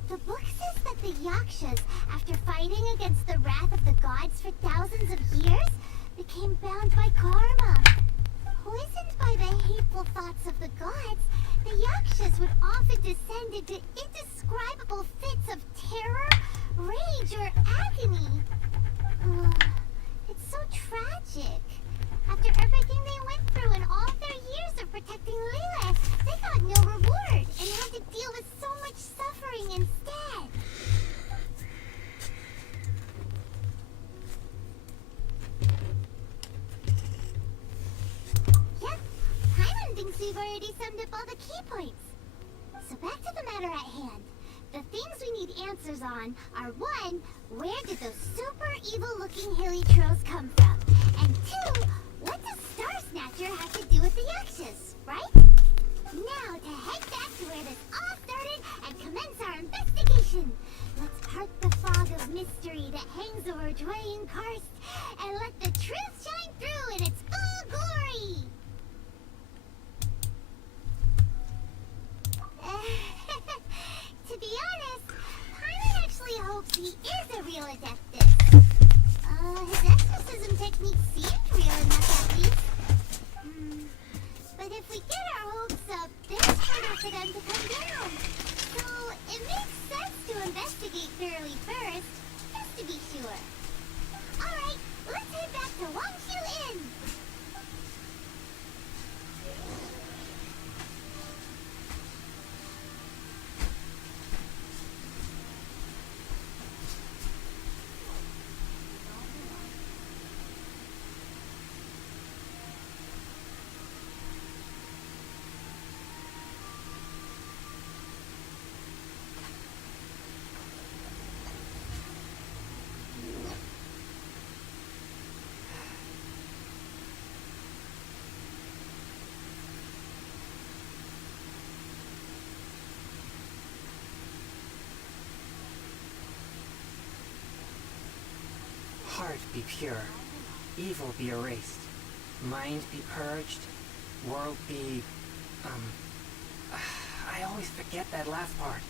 The book says that the Yakshas, after fighting against the wrath of the gods for thousands of years, became bound by karma. Poisoned by the hateful thoughts of the gods, the Yakshas would often descend into indescribable fits of terror, rage, or agony. It's so tragic. After everything they went through and all their years of protecting Lilith, they got no reward and had to deal with so much suffering instead. Yep, Paimon thinks we've already summed up all the key points. So back to the matter at hand. The things we need answers on are 1, where did those super evil-looking hilly trolls come from? And 2, what does Star Snatcher have to do with the Yakshas, right? Now to head back to where this all started and commence our investigation. Let's part the fog of mystery that hangs over Dwayne Karst and let the truth shine through in its full glory. To be honest, Paimon actually hopes he is a real Adeptus. His exorcism technique seemed real enough at least. But if we get our hopes up, there's harder for them to come down. So it makes sense to investigate thoroughly first, just to be sure. Alright, let's head back to Wangshu Inn. Heart be pure, evil be erased, mind be purged, world be... I always forget that last part.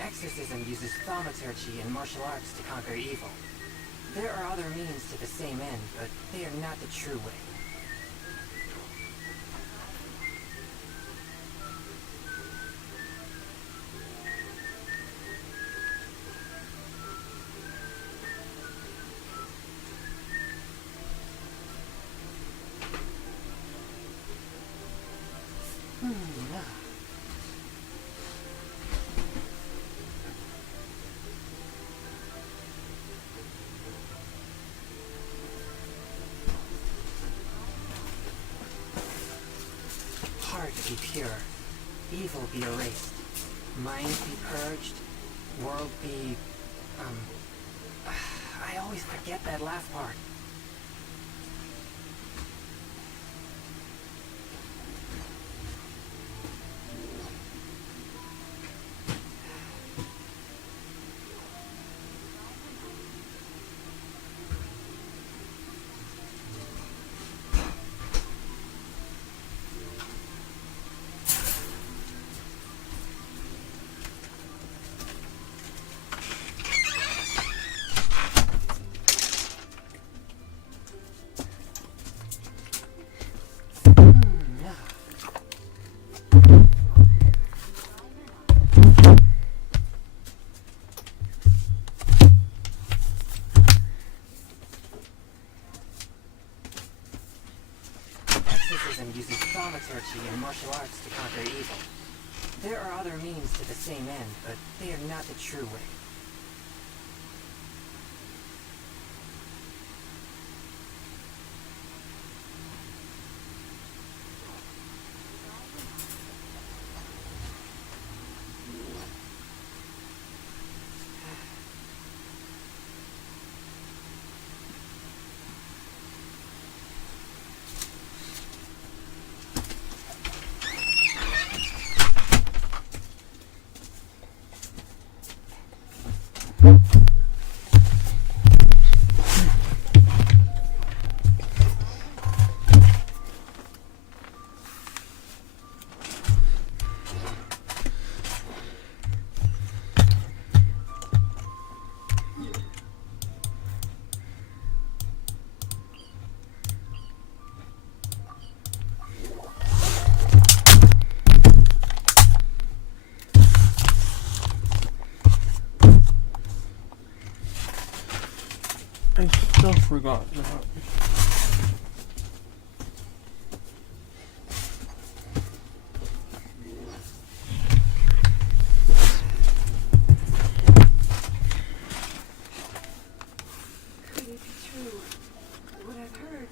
Exorcism uses thaumaturgy and martial arts to conquer evil. There are other means to the same end, but they are not the true way. Heart be pure, evil be erased, mind be purged, world be... I always forget that last part. Chi and martial arts to conquer evil. There are other means to the same end, but they are not the true way. I still forgot about Could it be true? What I've heard?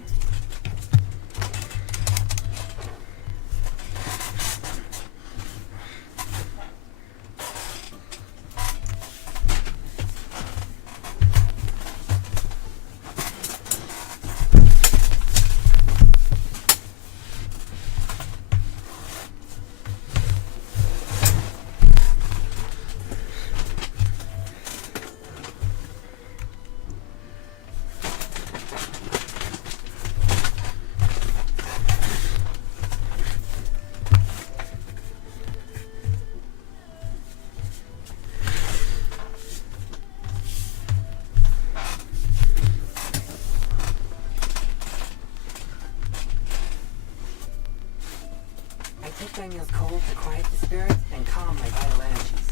I take my meals cold to quiet the spirit and calm my vital energies.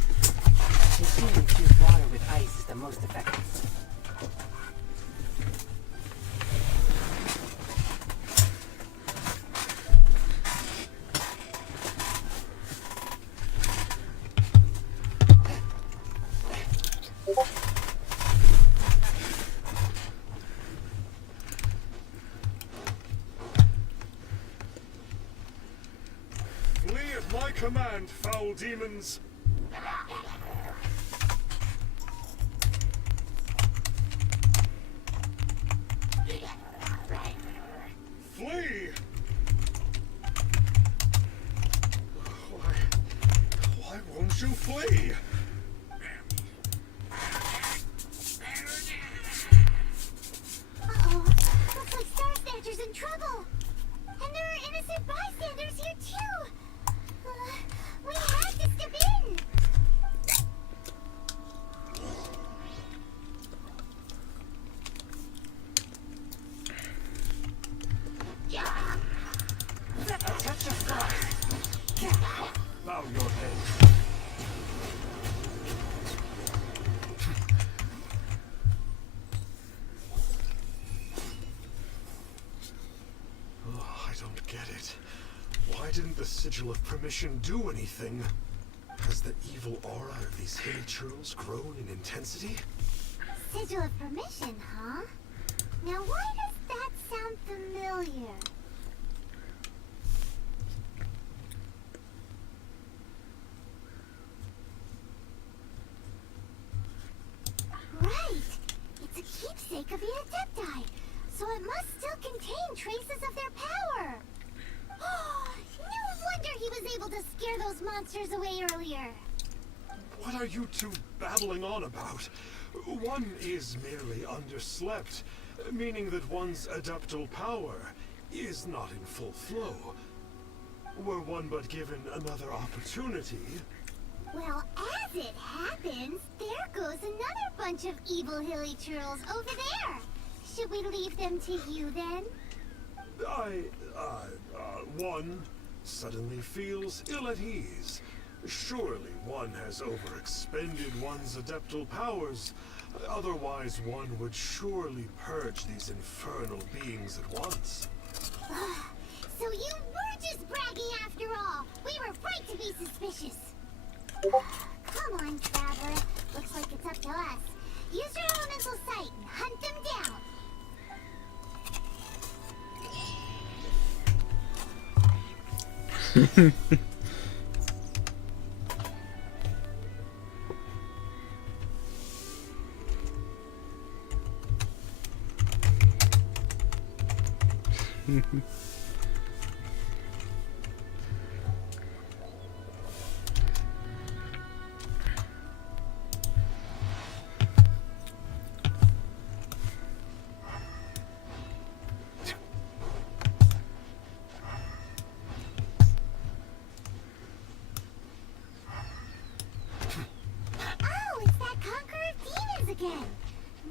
Consuming infused water with ice is the most effective. Flee at my command, foul demons! Flee! Why won't you flee? Uh-oh. Looks like Star Snatcher's in trouble. And there are innocent bystanders here too. We have to step in. A touch of frost. Bow your head. Oh, I don't get it. Why didn't the Sigil of Permission do anything? Has the evil aura of these hilly churls grown in intensity? Sigil of Permission, huh? Now why does that sound familiar? Right! It's a keepsake of the Adepti, so it must still contain traces of their power. No wonder he was able to scare those monsters away earlier. What are you two babbling on about? One is merely underslept, meaning that one's adeptal power is not in full flow. Were one but given another opportunity... Well, as it happens, there goes another bunch of evil hilly churls over there. Should we leave them to you then? One suddenly feels ill at ease. Surely one has overexpended one's adeptal powers. Otherwise one would surely purge these infernal beings at once. So you were just bragging after all. We were right to be suspicious. Come on, Traveler. Looks like it's up to us. Use your elemental sight and hunt them down. Oh, it's that Conqueror of Demons again.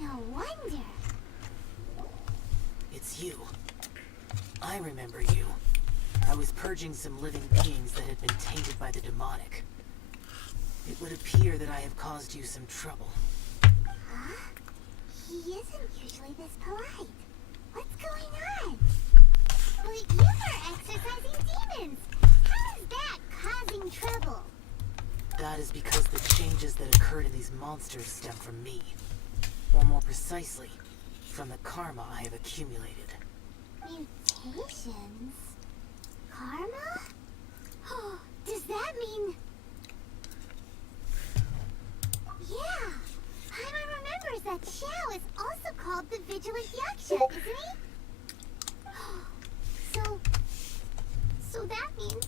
No wonder. It's you. I remember you. I was purging some living beings that had been tainted by the demonic. It would appear that I have caused you some trouble. Huh? He isn't usually this polite. What's going on? But you are exorcising demons. How is that causing trouble? That is because the changes that occurred in these monsters stem from me. Or more precisely, from the karma I have accumulated. Mutations? Karma? Does that mean... Yeah! Paimon remembers that Xiao is also called the Vigilant Yaksha, isn't he? So that means...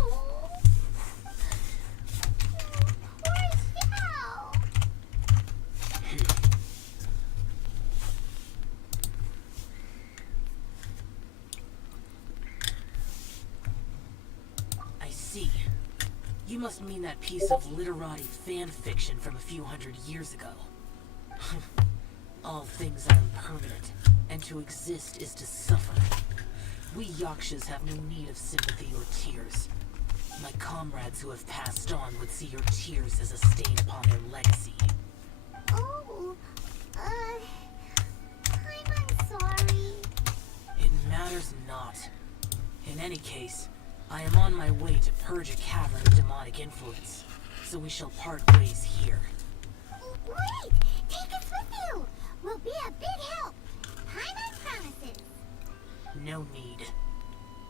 Oh, poor Xiao! I see. You must mean that piece of literati fan fiction from a few hundred years ago. All things are impermanent, and to exist is to suffer. We Yakshas have no need of sympathy or tears. My comrades who have passed on would see your tears as a stain upon their legacy. Oh, I'm sorry. It matters not. In any case, I am on my way to purge a cavern of demonic influence, so we shall part ways here. Wait! Take us with you! We'll be a big help! Paimon promises! No need.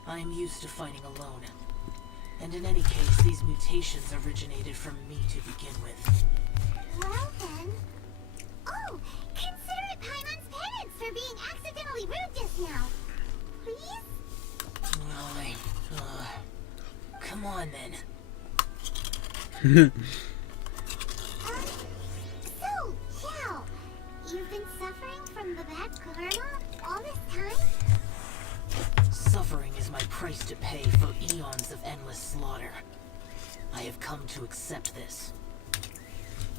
I am used to fighting alone. And in any case, these mutations originated from me to begin with. Well then... Oh! Consider it Paimon's penance for being accidentally rude just now! Please? Come on then. So, Xiao, you've been suffering from the bad karma all this time? Suffering is my price to pay for eons of endless slaughter. I have come to accept this.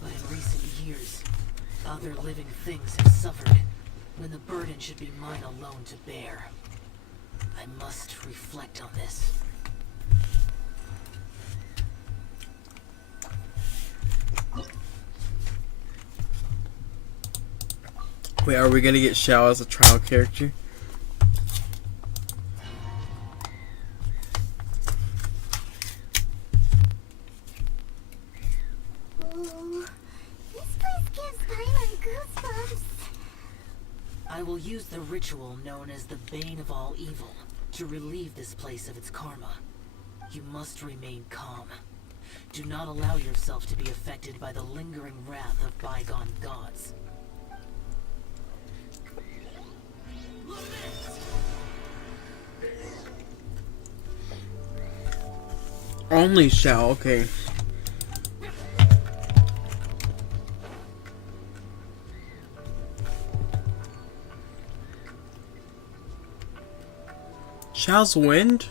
But in recent years, other living things have suffered when the burden should be mine alone to bear. I must reflect on this. Wait, are we gonna get Xiao as a trial character? Ooh, this place gives Paimon goosebumps. I will use the ritual known as the Bane of All Evil to relieve this place of its karma. You must remain calm. Do not allow yourself to be affected by the lingering wrath of bygone gods. Only Xiao, okay. Xiao's wind?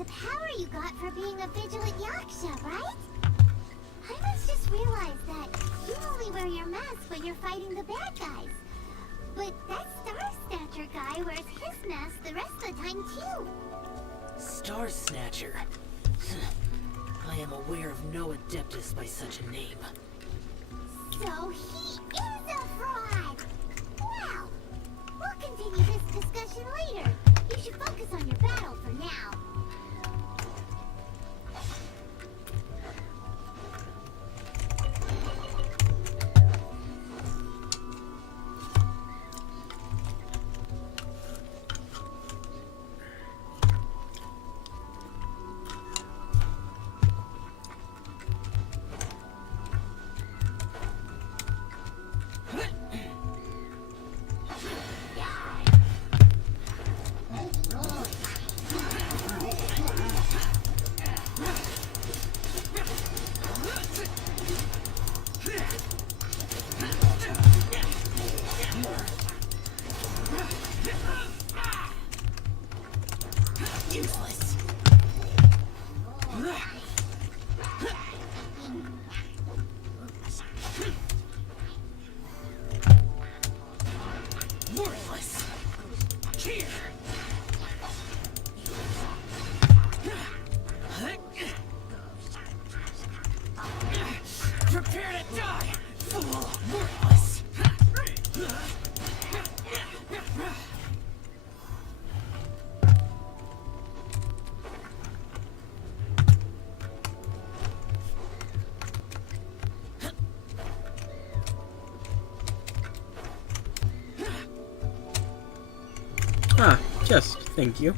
the power you got for being a vigilant yaksha, right? I once just realized that you only wear your mask when you're fighting the bad guys. But that Star Snatcher guy wears his mask the rest of the time too. Star Snatcher. I am aware of no adeptus by such a name. So he is a fraud! Well, we'll continue this discussion later. You should focus on your battle for now. Useless. Worthless. Here. Prepare to die, fool. Worthless. Ah, just thank you.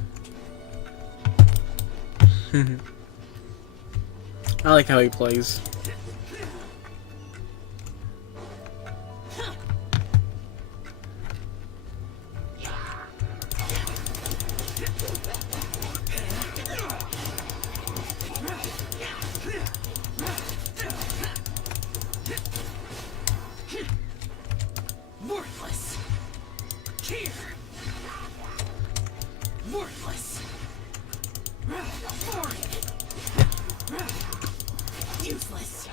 I like how he plays. Worthless. Here. Worthless. Boring. Useless.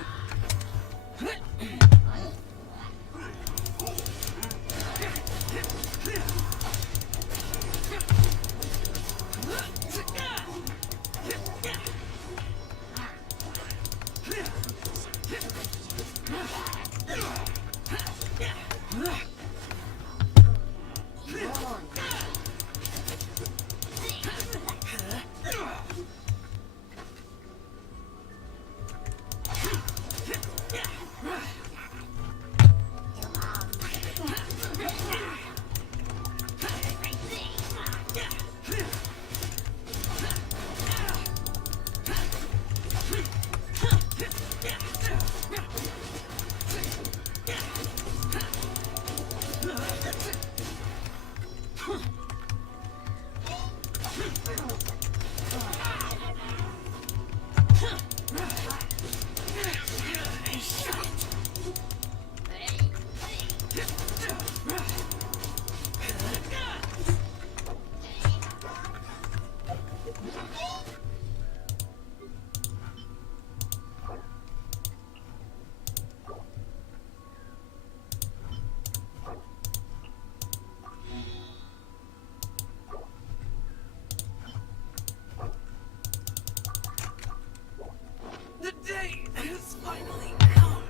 The day has finally come.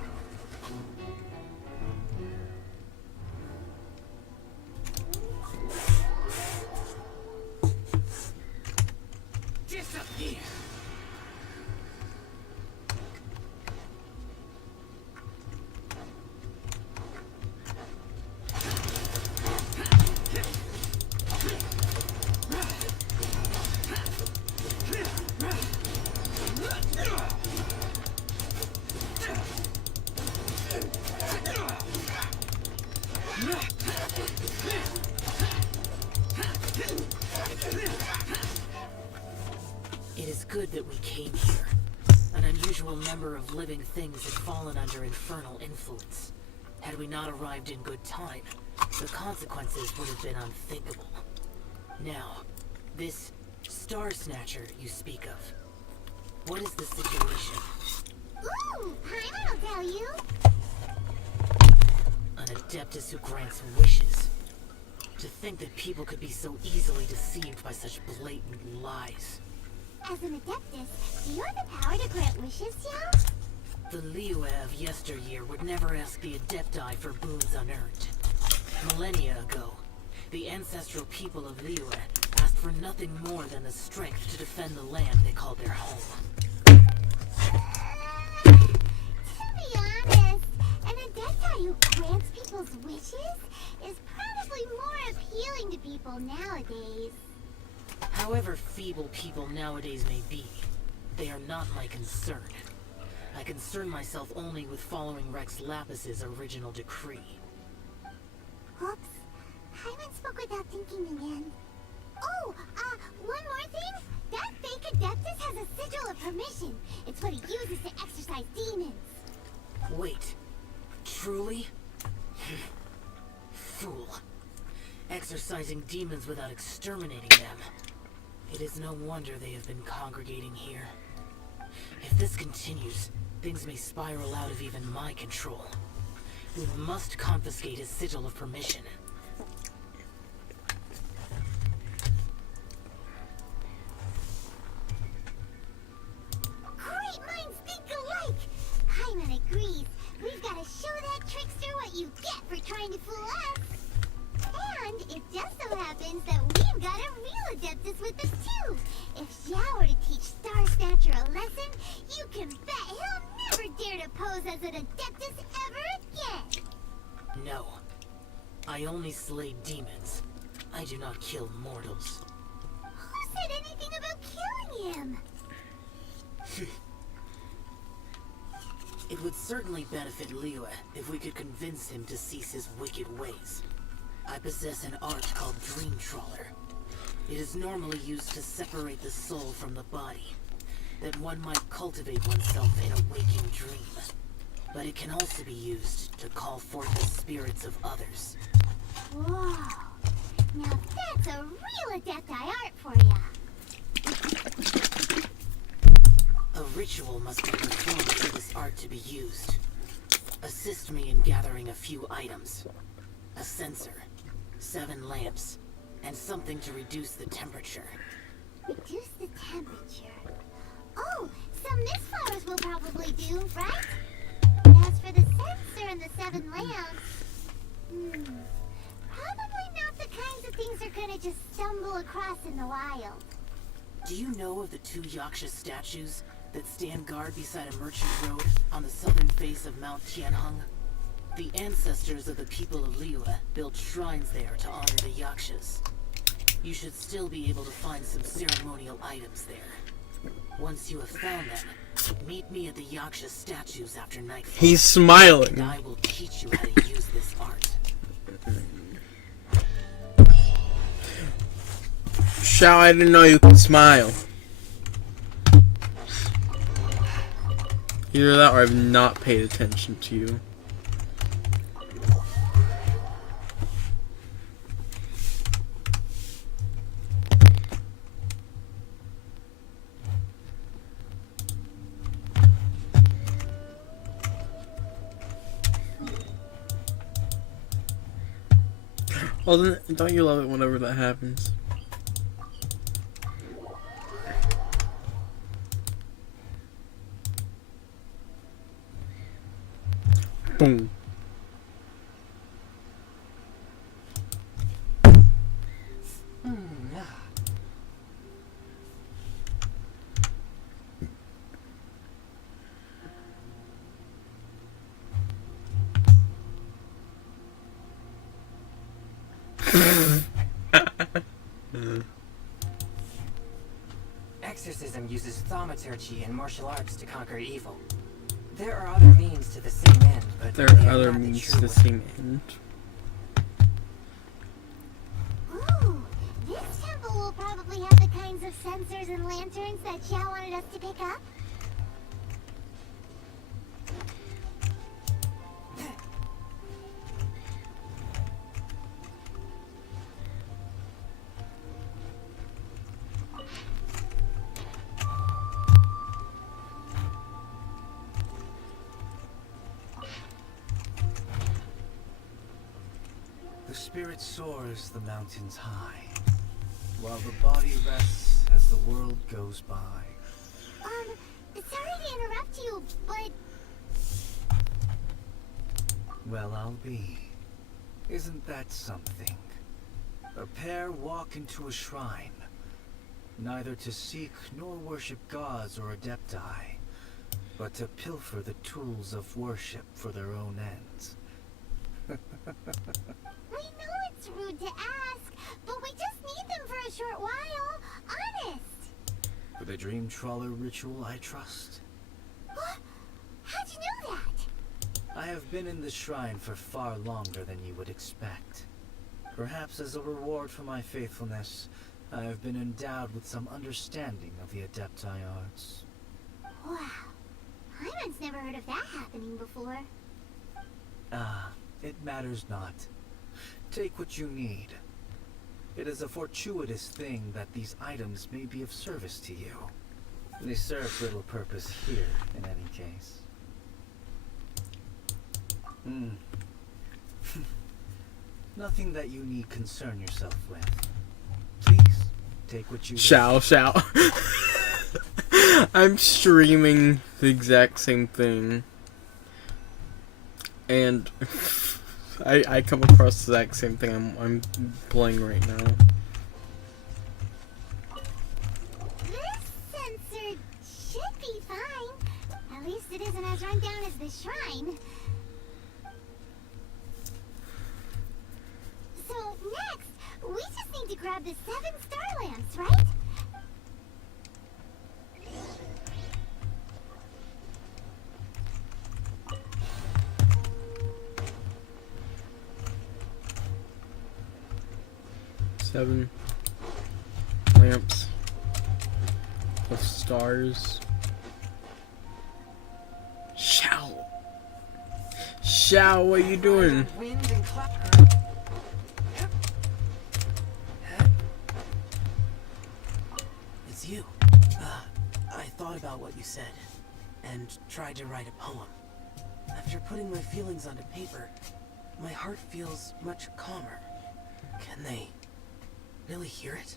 Disappear. It is good that we came here. An unusual number of living things had fallen under infernal influence. Had we not arrived in good time, the consequences would have been unthinkable. Now, this Star Snatcher you speak of. What is the situation? Ooh, Paimon will tell you. An Adeptus who grants wishes. To think that people could be so easily deceived by such blatant lies. As an Adeptus, do you have the power to grant wishes, Xiao? The Liyue of yesteryear would never ask the Adepti for boons unearned. Millennia ago, the ancestral people of Liyue asked for nothing more than the strength to defend the land they called their home. To be honest, an Adepti who grants people's wishes is probably more appealing to people nowadays. However feeble people nowadays may be, they are not my concern. I concern myself only with following Rex Lapis's original decree. Oops. Paimon spoke without thinking again. Oh, one more thing. That fake Adeptus has a sigil of permission. It's what he uses to exorcise demons. Wait. Truly? Fool. Exorcising demons without exterminating them. It is no wonder they have been congregating here. If this continues, things may spiral out of even my control. We must confiscate his sigil of permission. Great minds think alike! Paimon agrees. We've got to show that trickster what you get for trying to fool us. And it just so happens that we've got a real Adeptus with us too. If Xiao were to teach Star Snatcher a lesson, you can bet he'll never dare to pose as an Adeptus ever again. No. I only slay demons. I do not kill mortals. Who said anything about killing him? It would certainly benefit Liyue if we could convince him to cease his wicked ways. I possess an art called Dream Trawler. It is normally used to separate the soul from the body, that one might cultivate oneself in a waking dream. But it can also be used to call forth the spirits of others. Whoa. Now that's a real Adepti art for ya. A ritual must be performed for this art to be used. Assist me in gathering a few items. A censer, 7 lamps, and something to reduce the temperature. Reduce the temperature. Oh, some mist flowers will probably do, right? As for the censer and the 7 lamps, probably not the kinds of things you're gonna just stumble across in the wild. Do you know of the 2 Yaksha statues that stand guard beside a merchant road on the southern face of Mount Tianheng? The ancestors of the people of Liyue built shrines there to honor the Yakshas. You should still be able to find some ceremonial items there. Once you have found them, meet me at the Yaksha statues after nightfall. He's smiling. And I will teach you how to use this art. Xiao, I didn't know you could smile. Either that or I've not paid attention to you. Well, then, don't you love it whenever that happens? Boom. Exorcism uses thaumaturgy and martial arts to conquer evil. There are other means to the same end, but There they are other not the means true to the way. same end. Ooh, this temple will probably have the kinds of sensors and lanterns that Xiao wanted us to pick up. spirit soars the mountains high, while the body rests as the world goes by. Sorry to interrupt you, but... Well, I'll be. Isn't that something? A pair walk into a shrine, neither to seek nor worship gods or adepti, but to pilfer the tools of worship for their own ends. We know it's rude to ask, but we just need them for a short while. Honest. For the dream trawler ritual, I trust. What? How'd you know that? I have been in the shrine for far longer than you would expect. Perhaps as a reward for my faithfulness, I have been endowed with some understanding of the adepti arts. Wow. Hyman's never heard of that happening before. It matters not. Take what you need. It is a fortuitous thing that these items may be of service to you. They serve little purpose here, in any case. Nothing that you need concern yourself with. Please, take what you Shao. I'm streaming the exact same thing. And I come across the exact same thing I'm playing right now. This sensor should be fine. At least it isn't as run down as the shrine. So next, we just need to grab the 7 star lamps, right? Seven lamps of stars. Shao, what are you doing? It's you. I thought about what you said and tried to write a poem. After putting my feelings onto paper, my heart feels much calmer. Can they really hear it?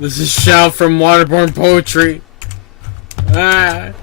This is Shao from Waterborne Poetry. Alright.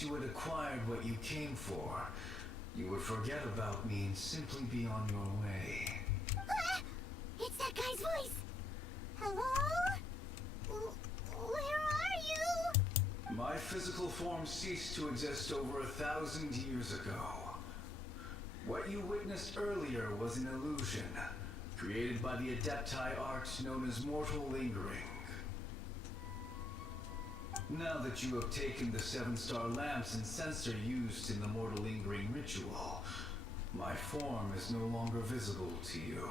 You had acquired what you came for, you would forget about me and simply be on your way. It's that guy's voice! Hello? Where are you? My physical form ceased to exist over 1,000 years ago. What you witnessed earlier was an illusion, created by the adepti art known as mortal lingering. Now that you have taken the 7-star lamps and sensor used in the mortal lingering ritual, my form is no longer visible to you.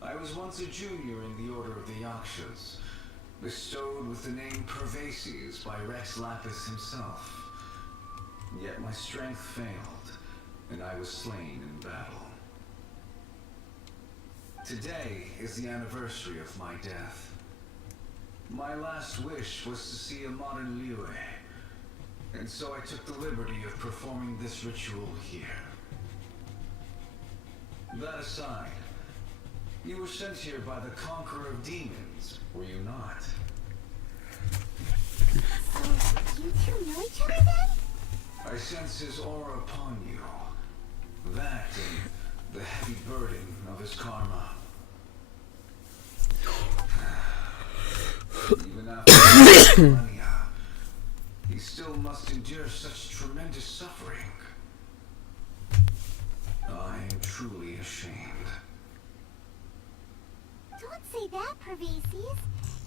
I was once a junior in the Order of the Yakshas, bestowed with the name Pervases by Rex Lapis himself. Yet my strength failed, and I was slain in battle. Today is the anniversary of my death. My last wish was to see a modern Liyue, and so I took the liberty of performing this ritual here. That aside, you were sent here by the Conqueror of Demons, were you not? So, you two know each other then? I sense his aura upon you. That and the heavy burden of his karma. Even after millennia, he still must endure such tremendous mankind is suffering. I am truly ashamed. Don't say that, Pervases.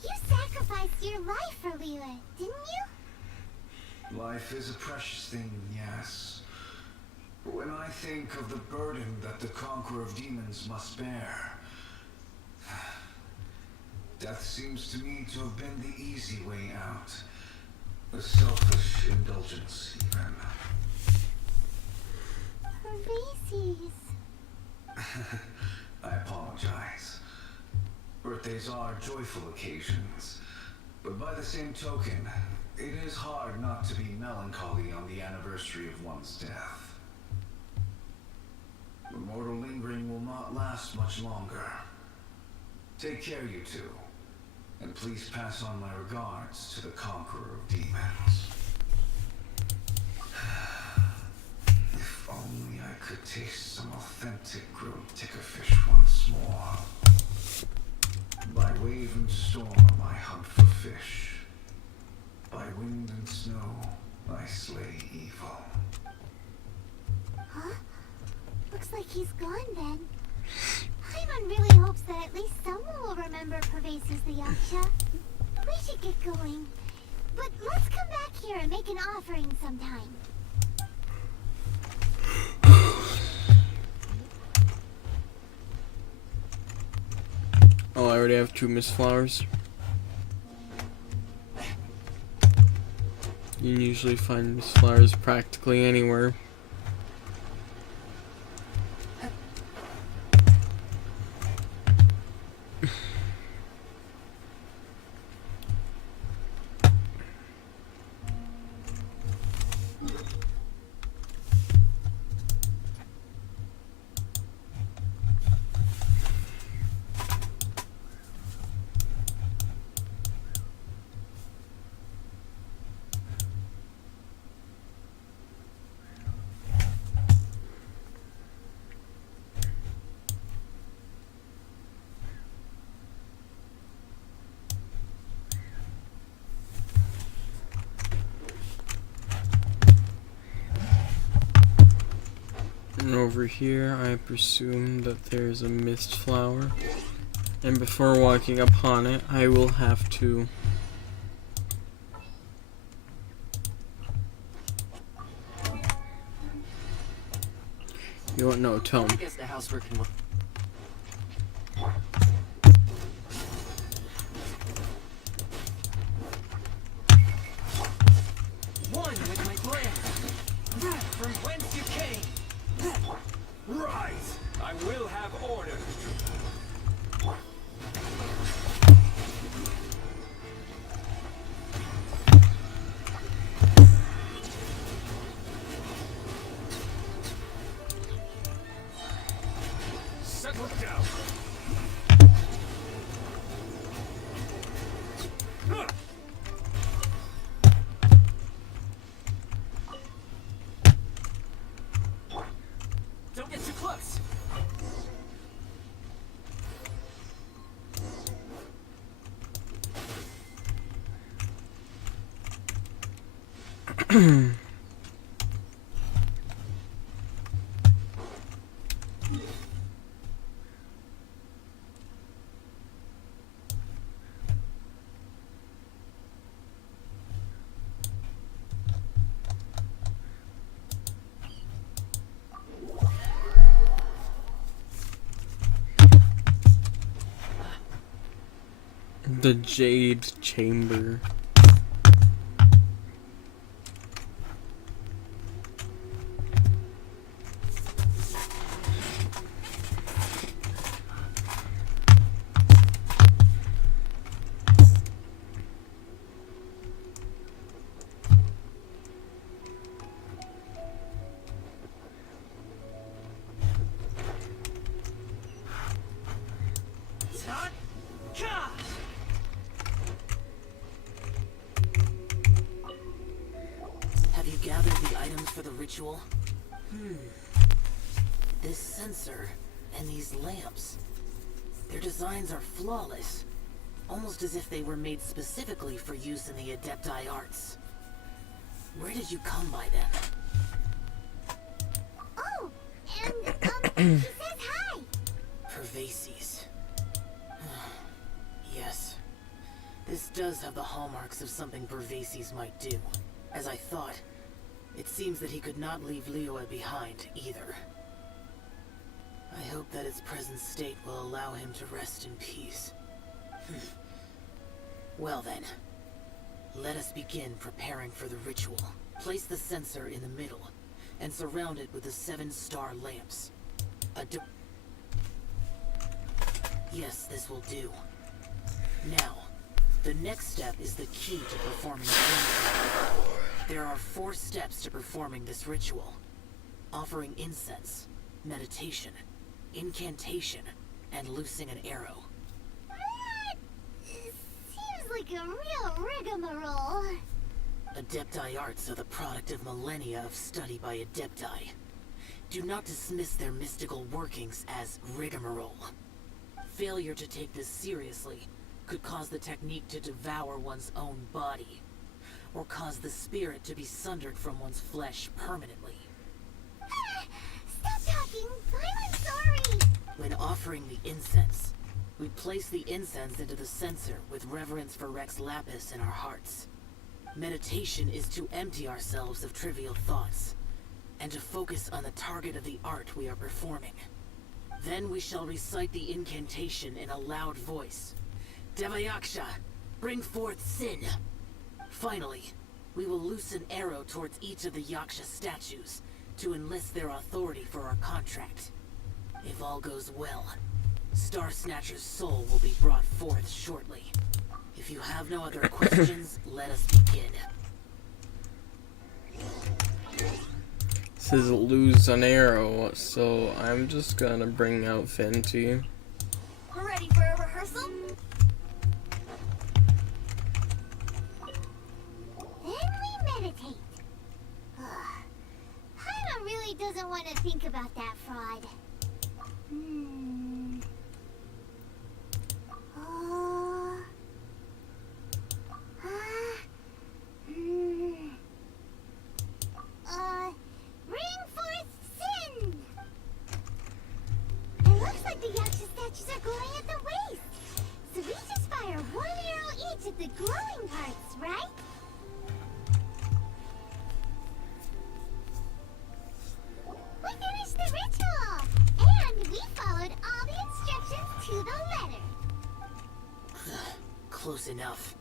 You sacrificed your life for Lila, didn't you? Life is a precious thing, yes. But when I think of the burden that the Conqueror of Demons must bear, death seems to me to have been the easy way out. A selfish indulgence, even. Pervases. I apologize. Birthdays are joyful occasions, but by the same token, it is hard not to be melancholy on the anniversary of one's death. The mortal lingering will not last much longer. Take care, you two, and please pass on my regards to the Conqueror of Demons. If only I could taste some authentic grilled tickerfish once more. By wave and storm I hunt for fish. By wind and snow I slay evil. Huh? Looks like he's gone then. Paimon really hopes that at least someone will remember Pervases the Yaksha. We should get going. But let's come back here and make an offering sometime. Oh, I already have 2 Miss Flowers. You can usually find Miss Flowers practically anywhere. And over here, I presume that there's a mist flower. And before walking upon it, I will have to... You want no, tell I me. guess the housework can look. One with my brand. From whence you came. Rise! I will have order. Settle down. Don't get too close. The Jade Chamber. Have you gathered the items for the ritual? This sensor and these lamps. Their designs are flawless. Almost as if they were made specifically for use in the Adepti arts. Where did you come by them? He says hi. Pervases. Yes. This does have the hallmarks of something Pervases might do. As I thought, it seems that he could not leave Liyue behind, either. I hope that its present state will allow him to rest in peace. Well then, let us begin preparing for the ritual. Place the censer in the middle, and surround it with the 7-star lamps. Yes, this will do. Now, the next step is the key to performing the ritual. There are 4 steps to performing this ritual. Offering incense, meditation, incantation, and loosing an arrow. Seems like a real rigmarole. Adepti arts are the product of millennia of study by Adepti. Do not dismiss their mystical workings as rigmarole. Failure to take this seriously could cause the technique to devour one's own body, or cause the spirit to be sundered from one's flesh permanently. Stop talking! I'm sorry! When offering the incense, we place the incense into the censer with reverence for Rex Lapis in our hearts. Meditation is to empty ourselves of trivial thoughts, and to focus on the target of the art we are performing. Then we shall recite the incantation in a loud voice. Devayaksha, bring forth sin! Finally, we will loose an arrow towards each of the Yaksha statues to enlist their authority for our contract. If all goes well, Star Snatcher's soul will be brought forth shortly. If you have no other questions, let us begin. Says lose an arrow, so I'm just gonna bring out Finn to you. Ready for a rehearsal? Then we meditate. Paimon really doesn't want to think about that fraud. Bring forth sin! It looks like the Yaksha statues are glowing at the waist. So we just fire 1 arrow each at the glowing parts, right? We finished the ritual! And we followed all the instructions to the letter. Close enough.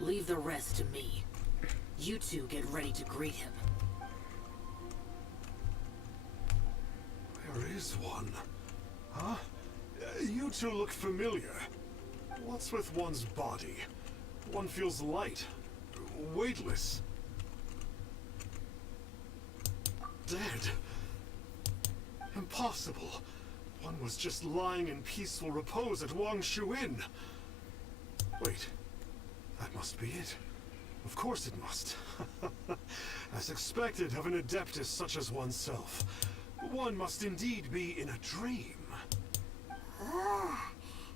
Leave the rest to me. You two get ready to greet him. There is one. Huh? You two look familiar. What's with one's body? One feels light, weightless. Dead. Impossible. One was just lying in peaceful repose at Wangshu Inn. Wait, that must be it. Of course it must. As expected of an adeptus such as oneself, one must indeed be in a dream.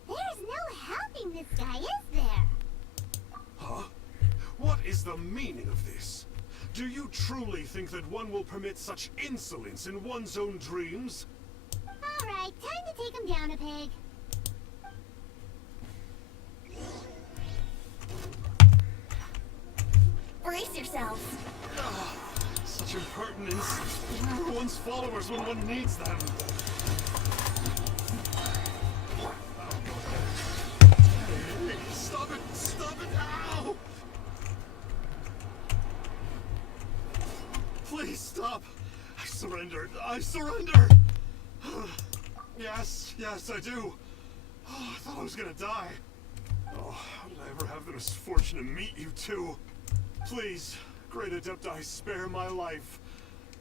There's no helping this guy, is there? Huh? What is the meaning of this? Do you truly think that one will permit such insolence in one's own dreams? Alright, time to take him down a peg. Brace yourselves. Such impertinence. One's followers when one needs them. Hey, stop it! Stop it! Ow! Please stop! I surrender! I surrender! Yes, I do. Oh, I thought I was gonna die. Oh, how did I ever have the misfortune to meet you two? Please, Great Adepti, spare my life.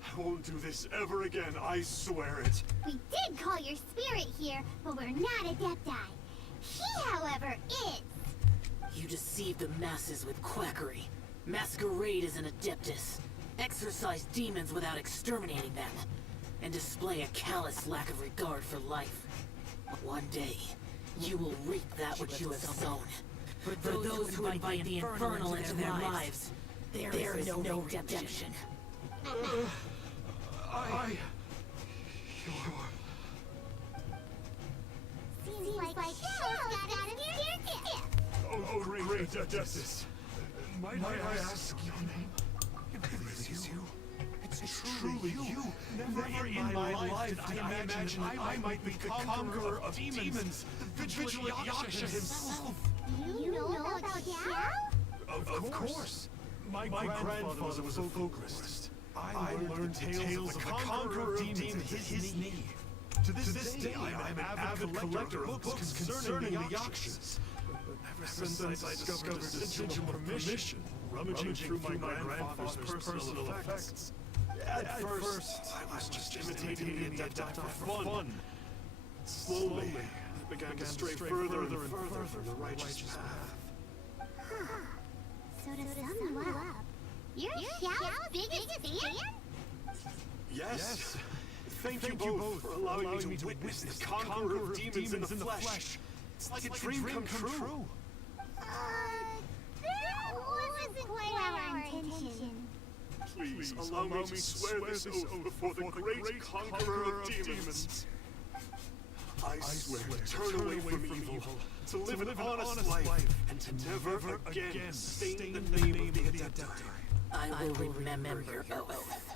I won't do this ever again, I swear it. We did call your spirit here, but we're not Adepti. He, however, is. You deceive the masses with quackery. Masquerade as an adeptus. Exorcise demons without exterminating them. And display a callous lack of regard for life. One day, you will reap that which you have sown. For those who invite the infernal into their lives, there is no redemption. Your Adeptus, might I ask your name? It really is you. It's truly you. Never in my life did I imagine I might be the conqueror of demons, the vigilant Yaksha himself. You know about Xiao? Of course. My grandfather was a folklorist. I learned the tales of the conqueror of demons in his knee. To this day, I'm an avid collector of books concerning the Yakshas. Ever since I discovered the sigil of permission, rummaging through my grandfather's personal effects. At first, I was just imitating the adept for fun. Slowly, I began to stray further and further from the righteous path. So to sum you up, you're Xiao's biggest fan? Yes. Thank you both for allowing me to witness the conqueror of demons in the flesh. It's like a dream come true. That wasn't quite our intention. Please allow me to swear this oath before the great conqueror of demons. I swear to turn away from evil, to live an honest life, and to never again stain the name of the Adepti. I will remember your oath.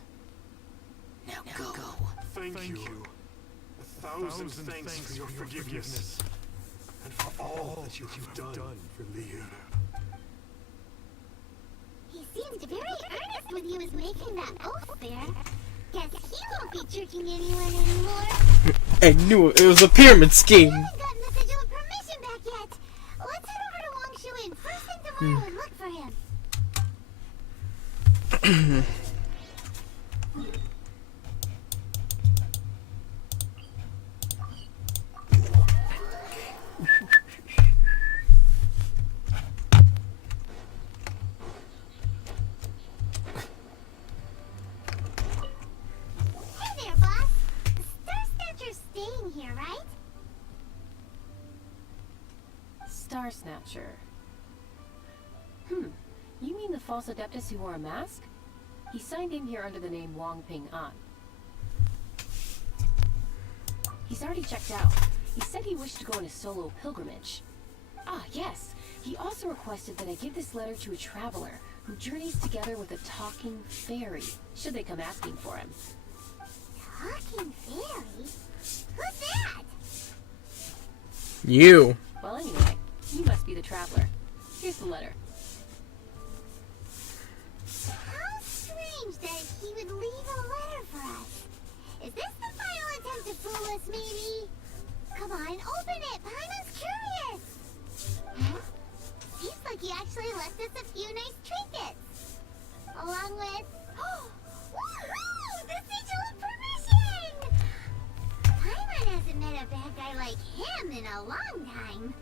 Now go. Thank you. 1,000 thanks for your forgiveness, and for all that you have done for Leah. He seemed very earnest when he was making that oath there. Guess he won't be tricking anyone anymore. I knew it was a pyramid scheme. I haven't gotten the sigil of permission back yet. Let's head over to Wang Shuin first thing tomorrow and look for him. Hey there, boss. Star Snatcher's staying here, right? Star Snatcher. You mean the false adeptus who wore a mask? He signed in here under the name Wang Ping An. He's already checked out. He said he wished to go on a solo pilgrimage. Ah, yes. He also requested that I give this letter to a traveler who journeys together with a talking fairy, should they come asking for him. Talking fairy? Who's that? You. Well, anyway, you must be the traveler. Here's the letter. How strange that he would leave a letter for us. Is this the final attempt to fool us, maybe? Come on, open it. Paimon's curious. Huh? Seems like he actually left us a few nice trinkets. Along with... Woohoo! The sigil of permission! Paimon hasn't met a bad guy like him in a long time.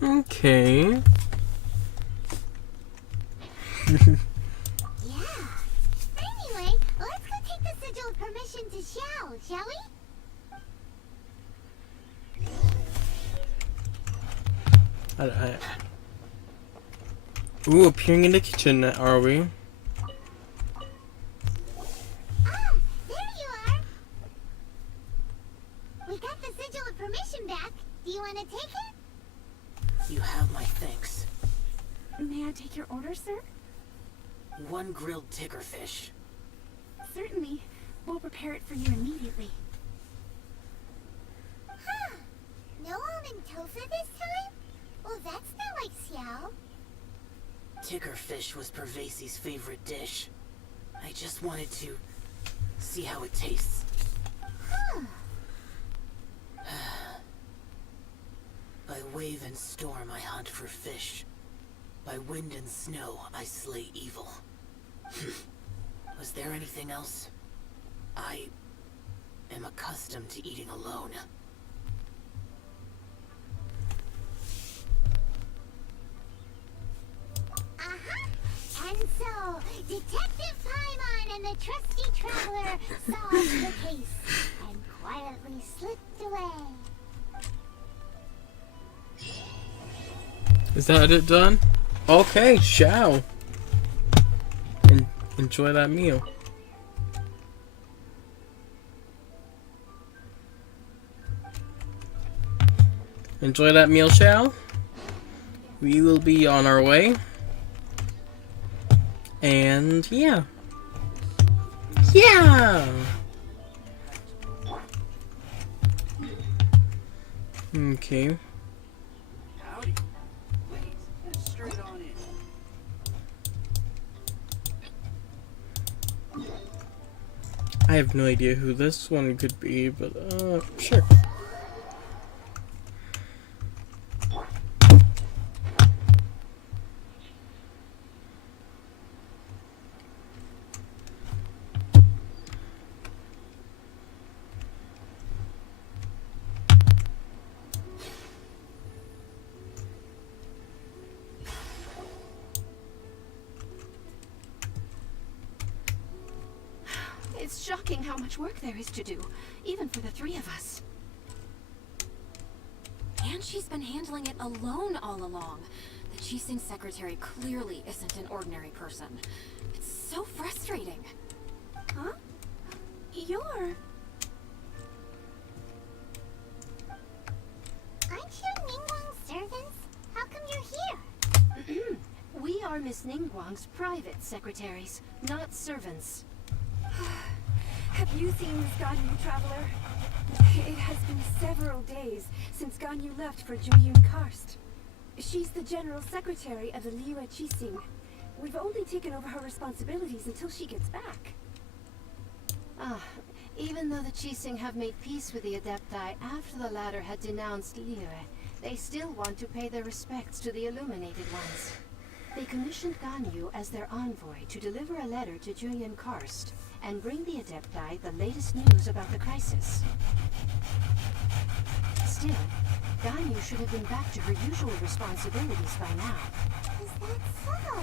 Okay. Yeah. Anyway, let's go take the sigil of permission to Xiao, shall we? Ooh, appearing in the kitchen, are we? Ah, there you are. We got the sigil of permission back. Do you want to take it? You have my thanks. May I take your order, sir? 1 grilled tickerfish. Certainly. We'll prepare it for you immediately. Huh. No almond tofu this time? Well, that's not like Xiao. Tickerfish was Pervasi's favorite dish. I just wanted to see how it tastes. Huh. By wave and storm I hunt for fish. By wind and snow I slay evil. Was there anything else? I am accustomed to eating alone. And so, Detective Paimon and the trusty traveler solved the case and quietly slipped away. Is that it done? Okay, ciao. Enjoy that meal. Enjoy that meal, shall? We will be on our way. And yeah. Yeah! Okay. Howdy. Please, get straight on in. I have no idea who this one could be, but sure. It's shocking how much work there is to do, even for the three of us. And she's been handling it alone all along. The Qixing secretary clearly isn't an ordinary person. It's so frustrating. Huh? You're... Aren't you Ningguang's servants? How come you're here? We are Miss Ningguang's private secretaries, not servants. Have you seen Miss Ganyu, Traveler? It has been several days since Ganyu left for Juyun Karst. She's the general secretary of the Liyue Qixing. We've only taken over her responsibilities until she gets back. Even though the Qixing have made peace with the Adepti after the latter had denounced Liyue, they still want to pay their respects to the Illuminated Ones. They commissioned Ganyu as their envoy to deliver a letter to Juyun Karst and bring the Adepti the latest news about the crisis. Still, Ganyu should have been back to her usual responsibilities by now. Is that so?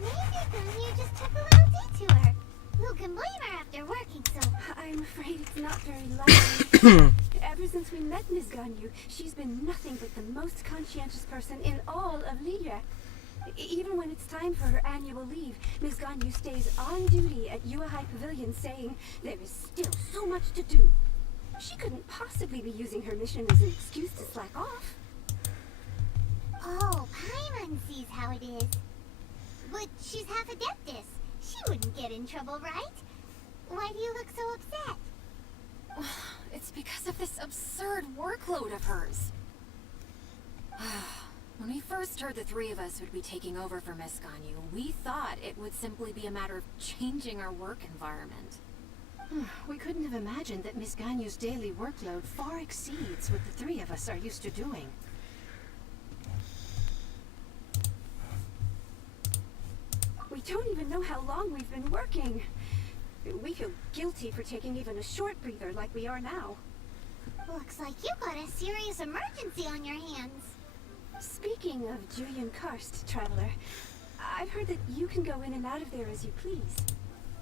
Maybe Ganyu just took a little detour. Who can blame her after working so... I'm afraid it's not very likely. Ever since we met Miss Ganyu, she's been nothing but the most conscientious person in all of Liyue. Even when it's time for her annual leave, Miss Ganyu stays on duty at Yuehai Pavilion saying there is still so much to do. She couldn't possibly be using her mission as an excuse to slack off. Oh, Paimon sees how it is. But she's half Adeptus. She wouldn't get in trouble, right? Why do you look so upset? It's because of this absurd workload of hers. When we first heard the three of us would be taking over for Miss Ganyu, we thought it would simply be a matter of changing our work environment. We couldn't have imagined that Miss Ganyu's daily workload far exceeds what the three of us are used to doing. We don't even know how long we've been working. We feel guilty for taking even a short breather like we are now. Looks like you got a serious emergency on your hands. Speaking of Juyun Karst, Traveler, I've heard that you can go in and out of there as you please.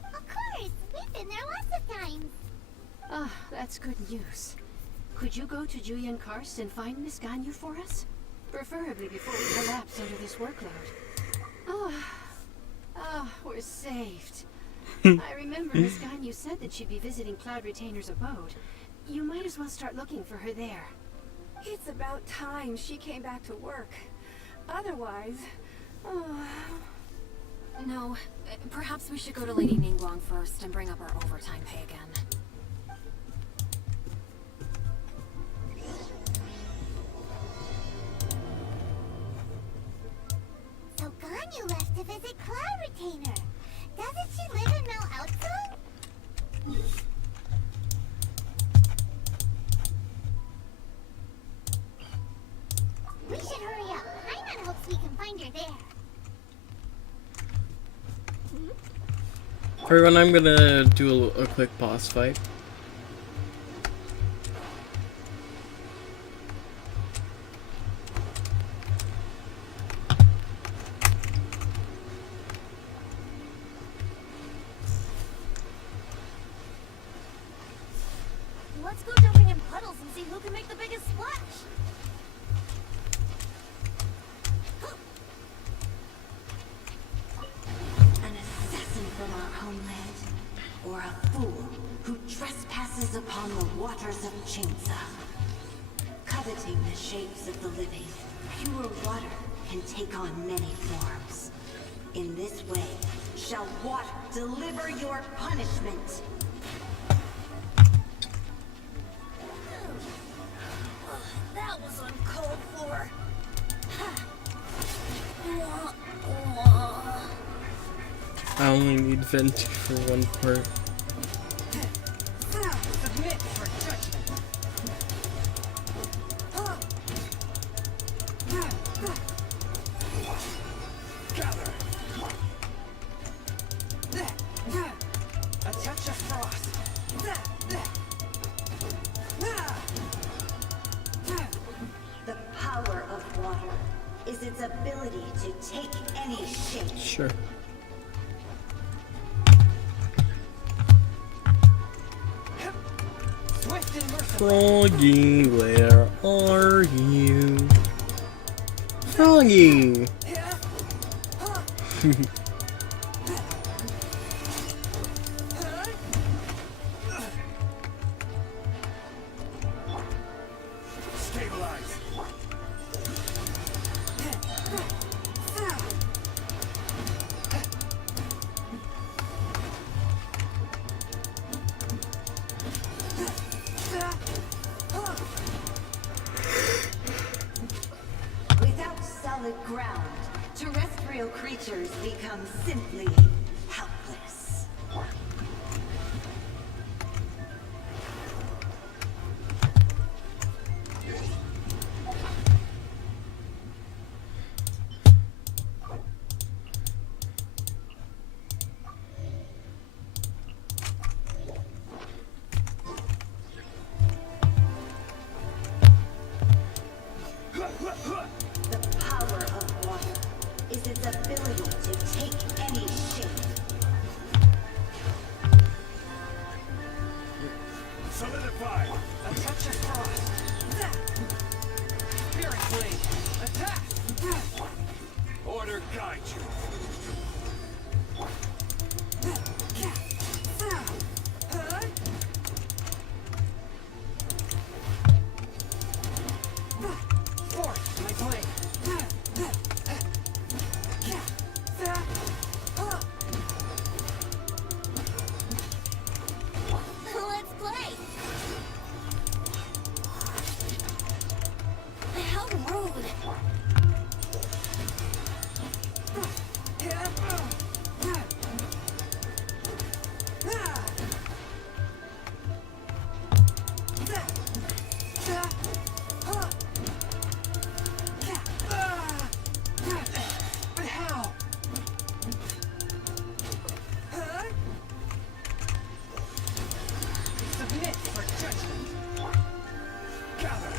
Of course! We've been there lots of times. That's good news. Could you go to Juyun Karst and find Miss Ganyu for us? Preferably before we collapse under this workload. We're saved. I remember Miss Ganyu said that she'd be visiting Cloud Retainer's abode. You might as well start looking for her there. It's about time she came back to work. Otherwise... No, perhaps we should go to Lady Ningguang first and bring up our overtime pay again. So Ganyu left to visit Cloud Retainer. Doesn't she live in Mel Outsun? We should hurry up. Paimon hopes we can find her there. Everyone, I'm gonna do a quick boss fight. Let's go jumping in puddles and see who can make the biggest splash. homeland, or a fool who trespasses upon the waters of Chinza. Coveting the shapes of the living, pure water can take on many forms. In this way, shall water deliver your punishment. That was uncalled for. I only need Venti for one part. Submit for judgment. Gather. A touch of frost. The power of water is its ability to take any shape. Sure. Swift and merciful. Froggy, where are you? Froggy! Stabilize. Without solid ground, terrestrial creatures become simply helpless. The power of water is its ability to take any shape. Solidify. A touch of frost. Spirit blade. Attack. Order guide you. Force my blade. Let's play. How rude. But how? Submit for judgment. Gather.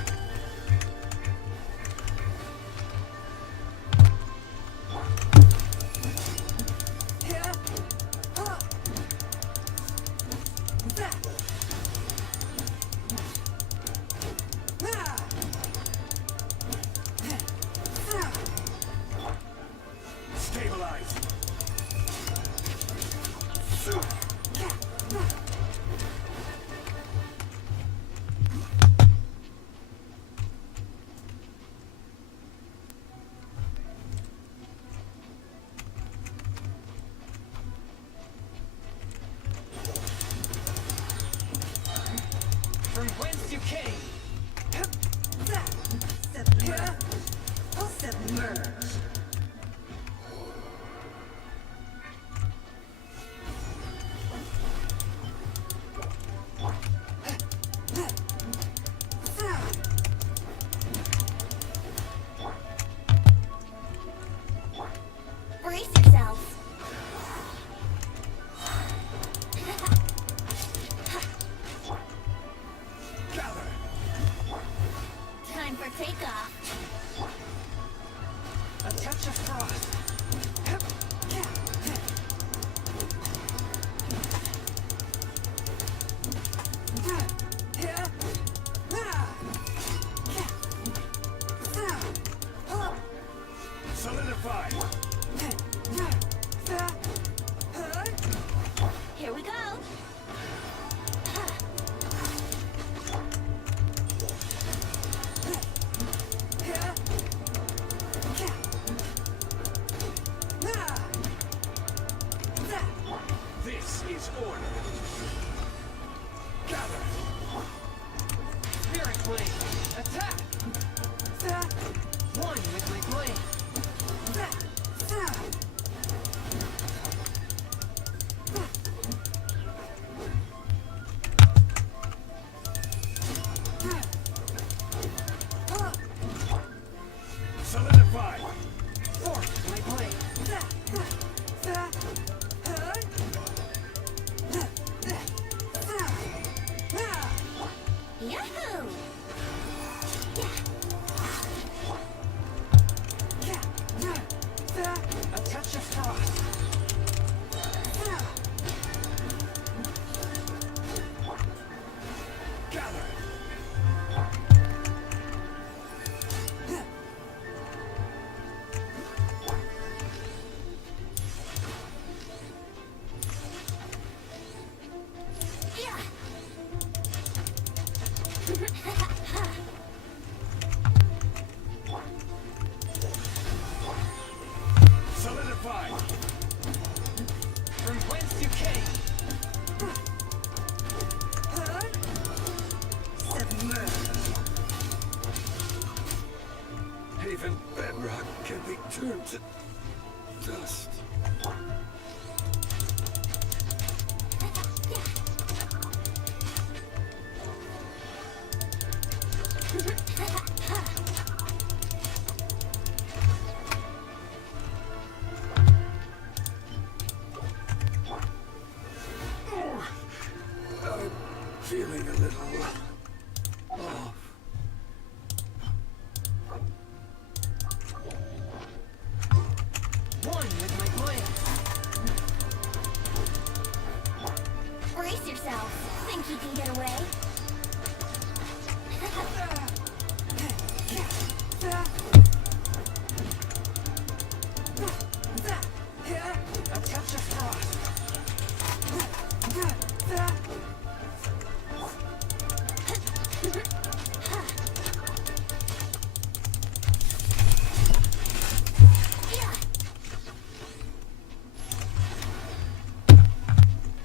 Stabilize. From whence you came. Submerge. Brace yourselves. Gather. Time for takeoff. A touch turn to dust. I'm feeling a little off. One with my blade. Brace yourself. Think you can get away? A touch of frost.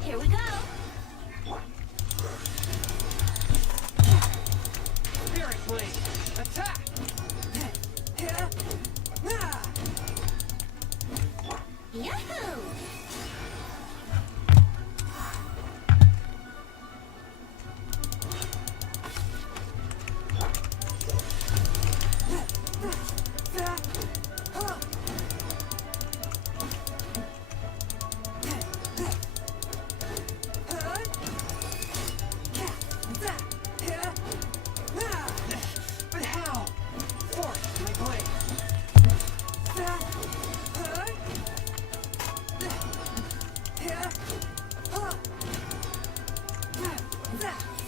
Here we go. Spirit blade. Attack. Yahoo! But how? Force my blade.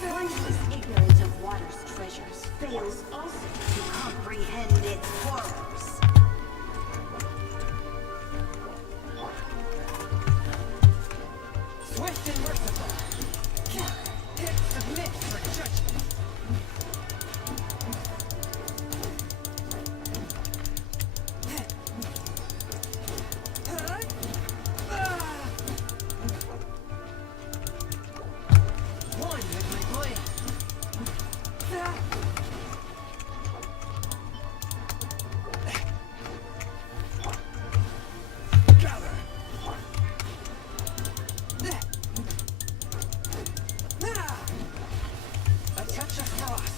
One who is ignorant of water's treasures fails also to comprehend its horrors. Swift and merciful. Submit for judgment. One with my blade. Gather. A touch of frost.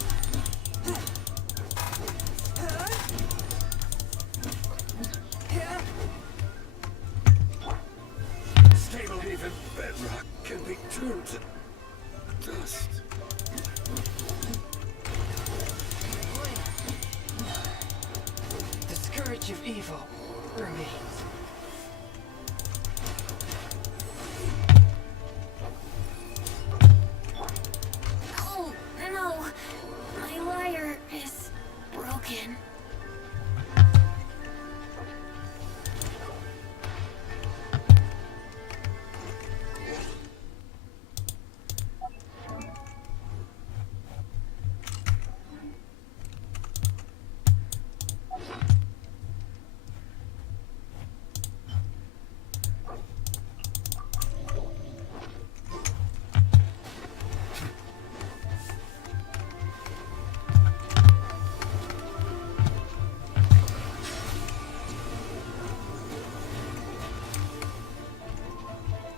Stable even bedrock can be turned to dust. The scourge of evil remains. Oh, no. My lyre is broken.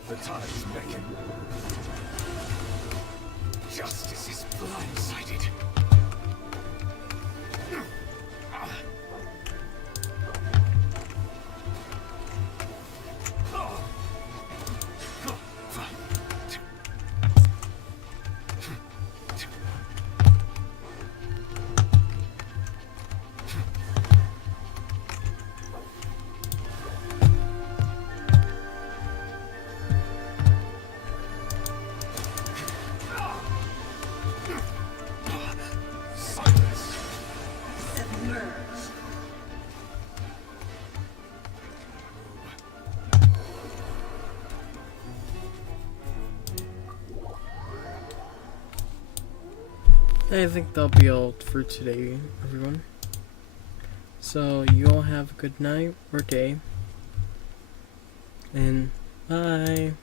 The tides beckon. Justice is blindsided. I think that'll be all for today, everyone. So, you all have a good night or day. And bye.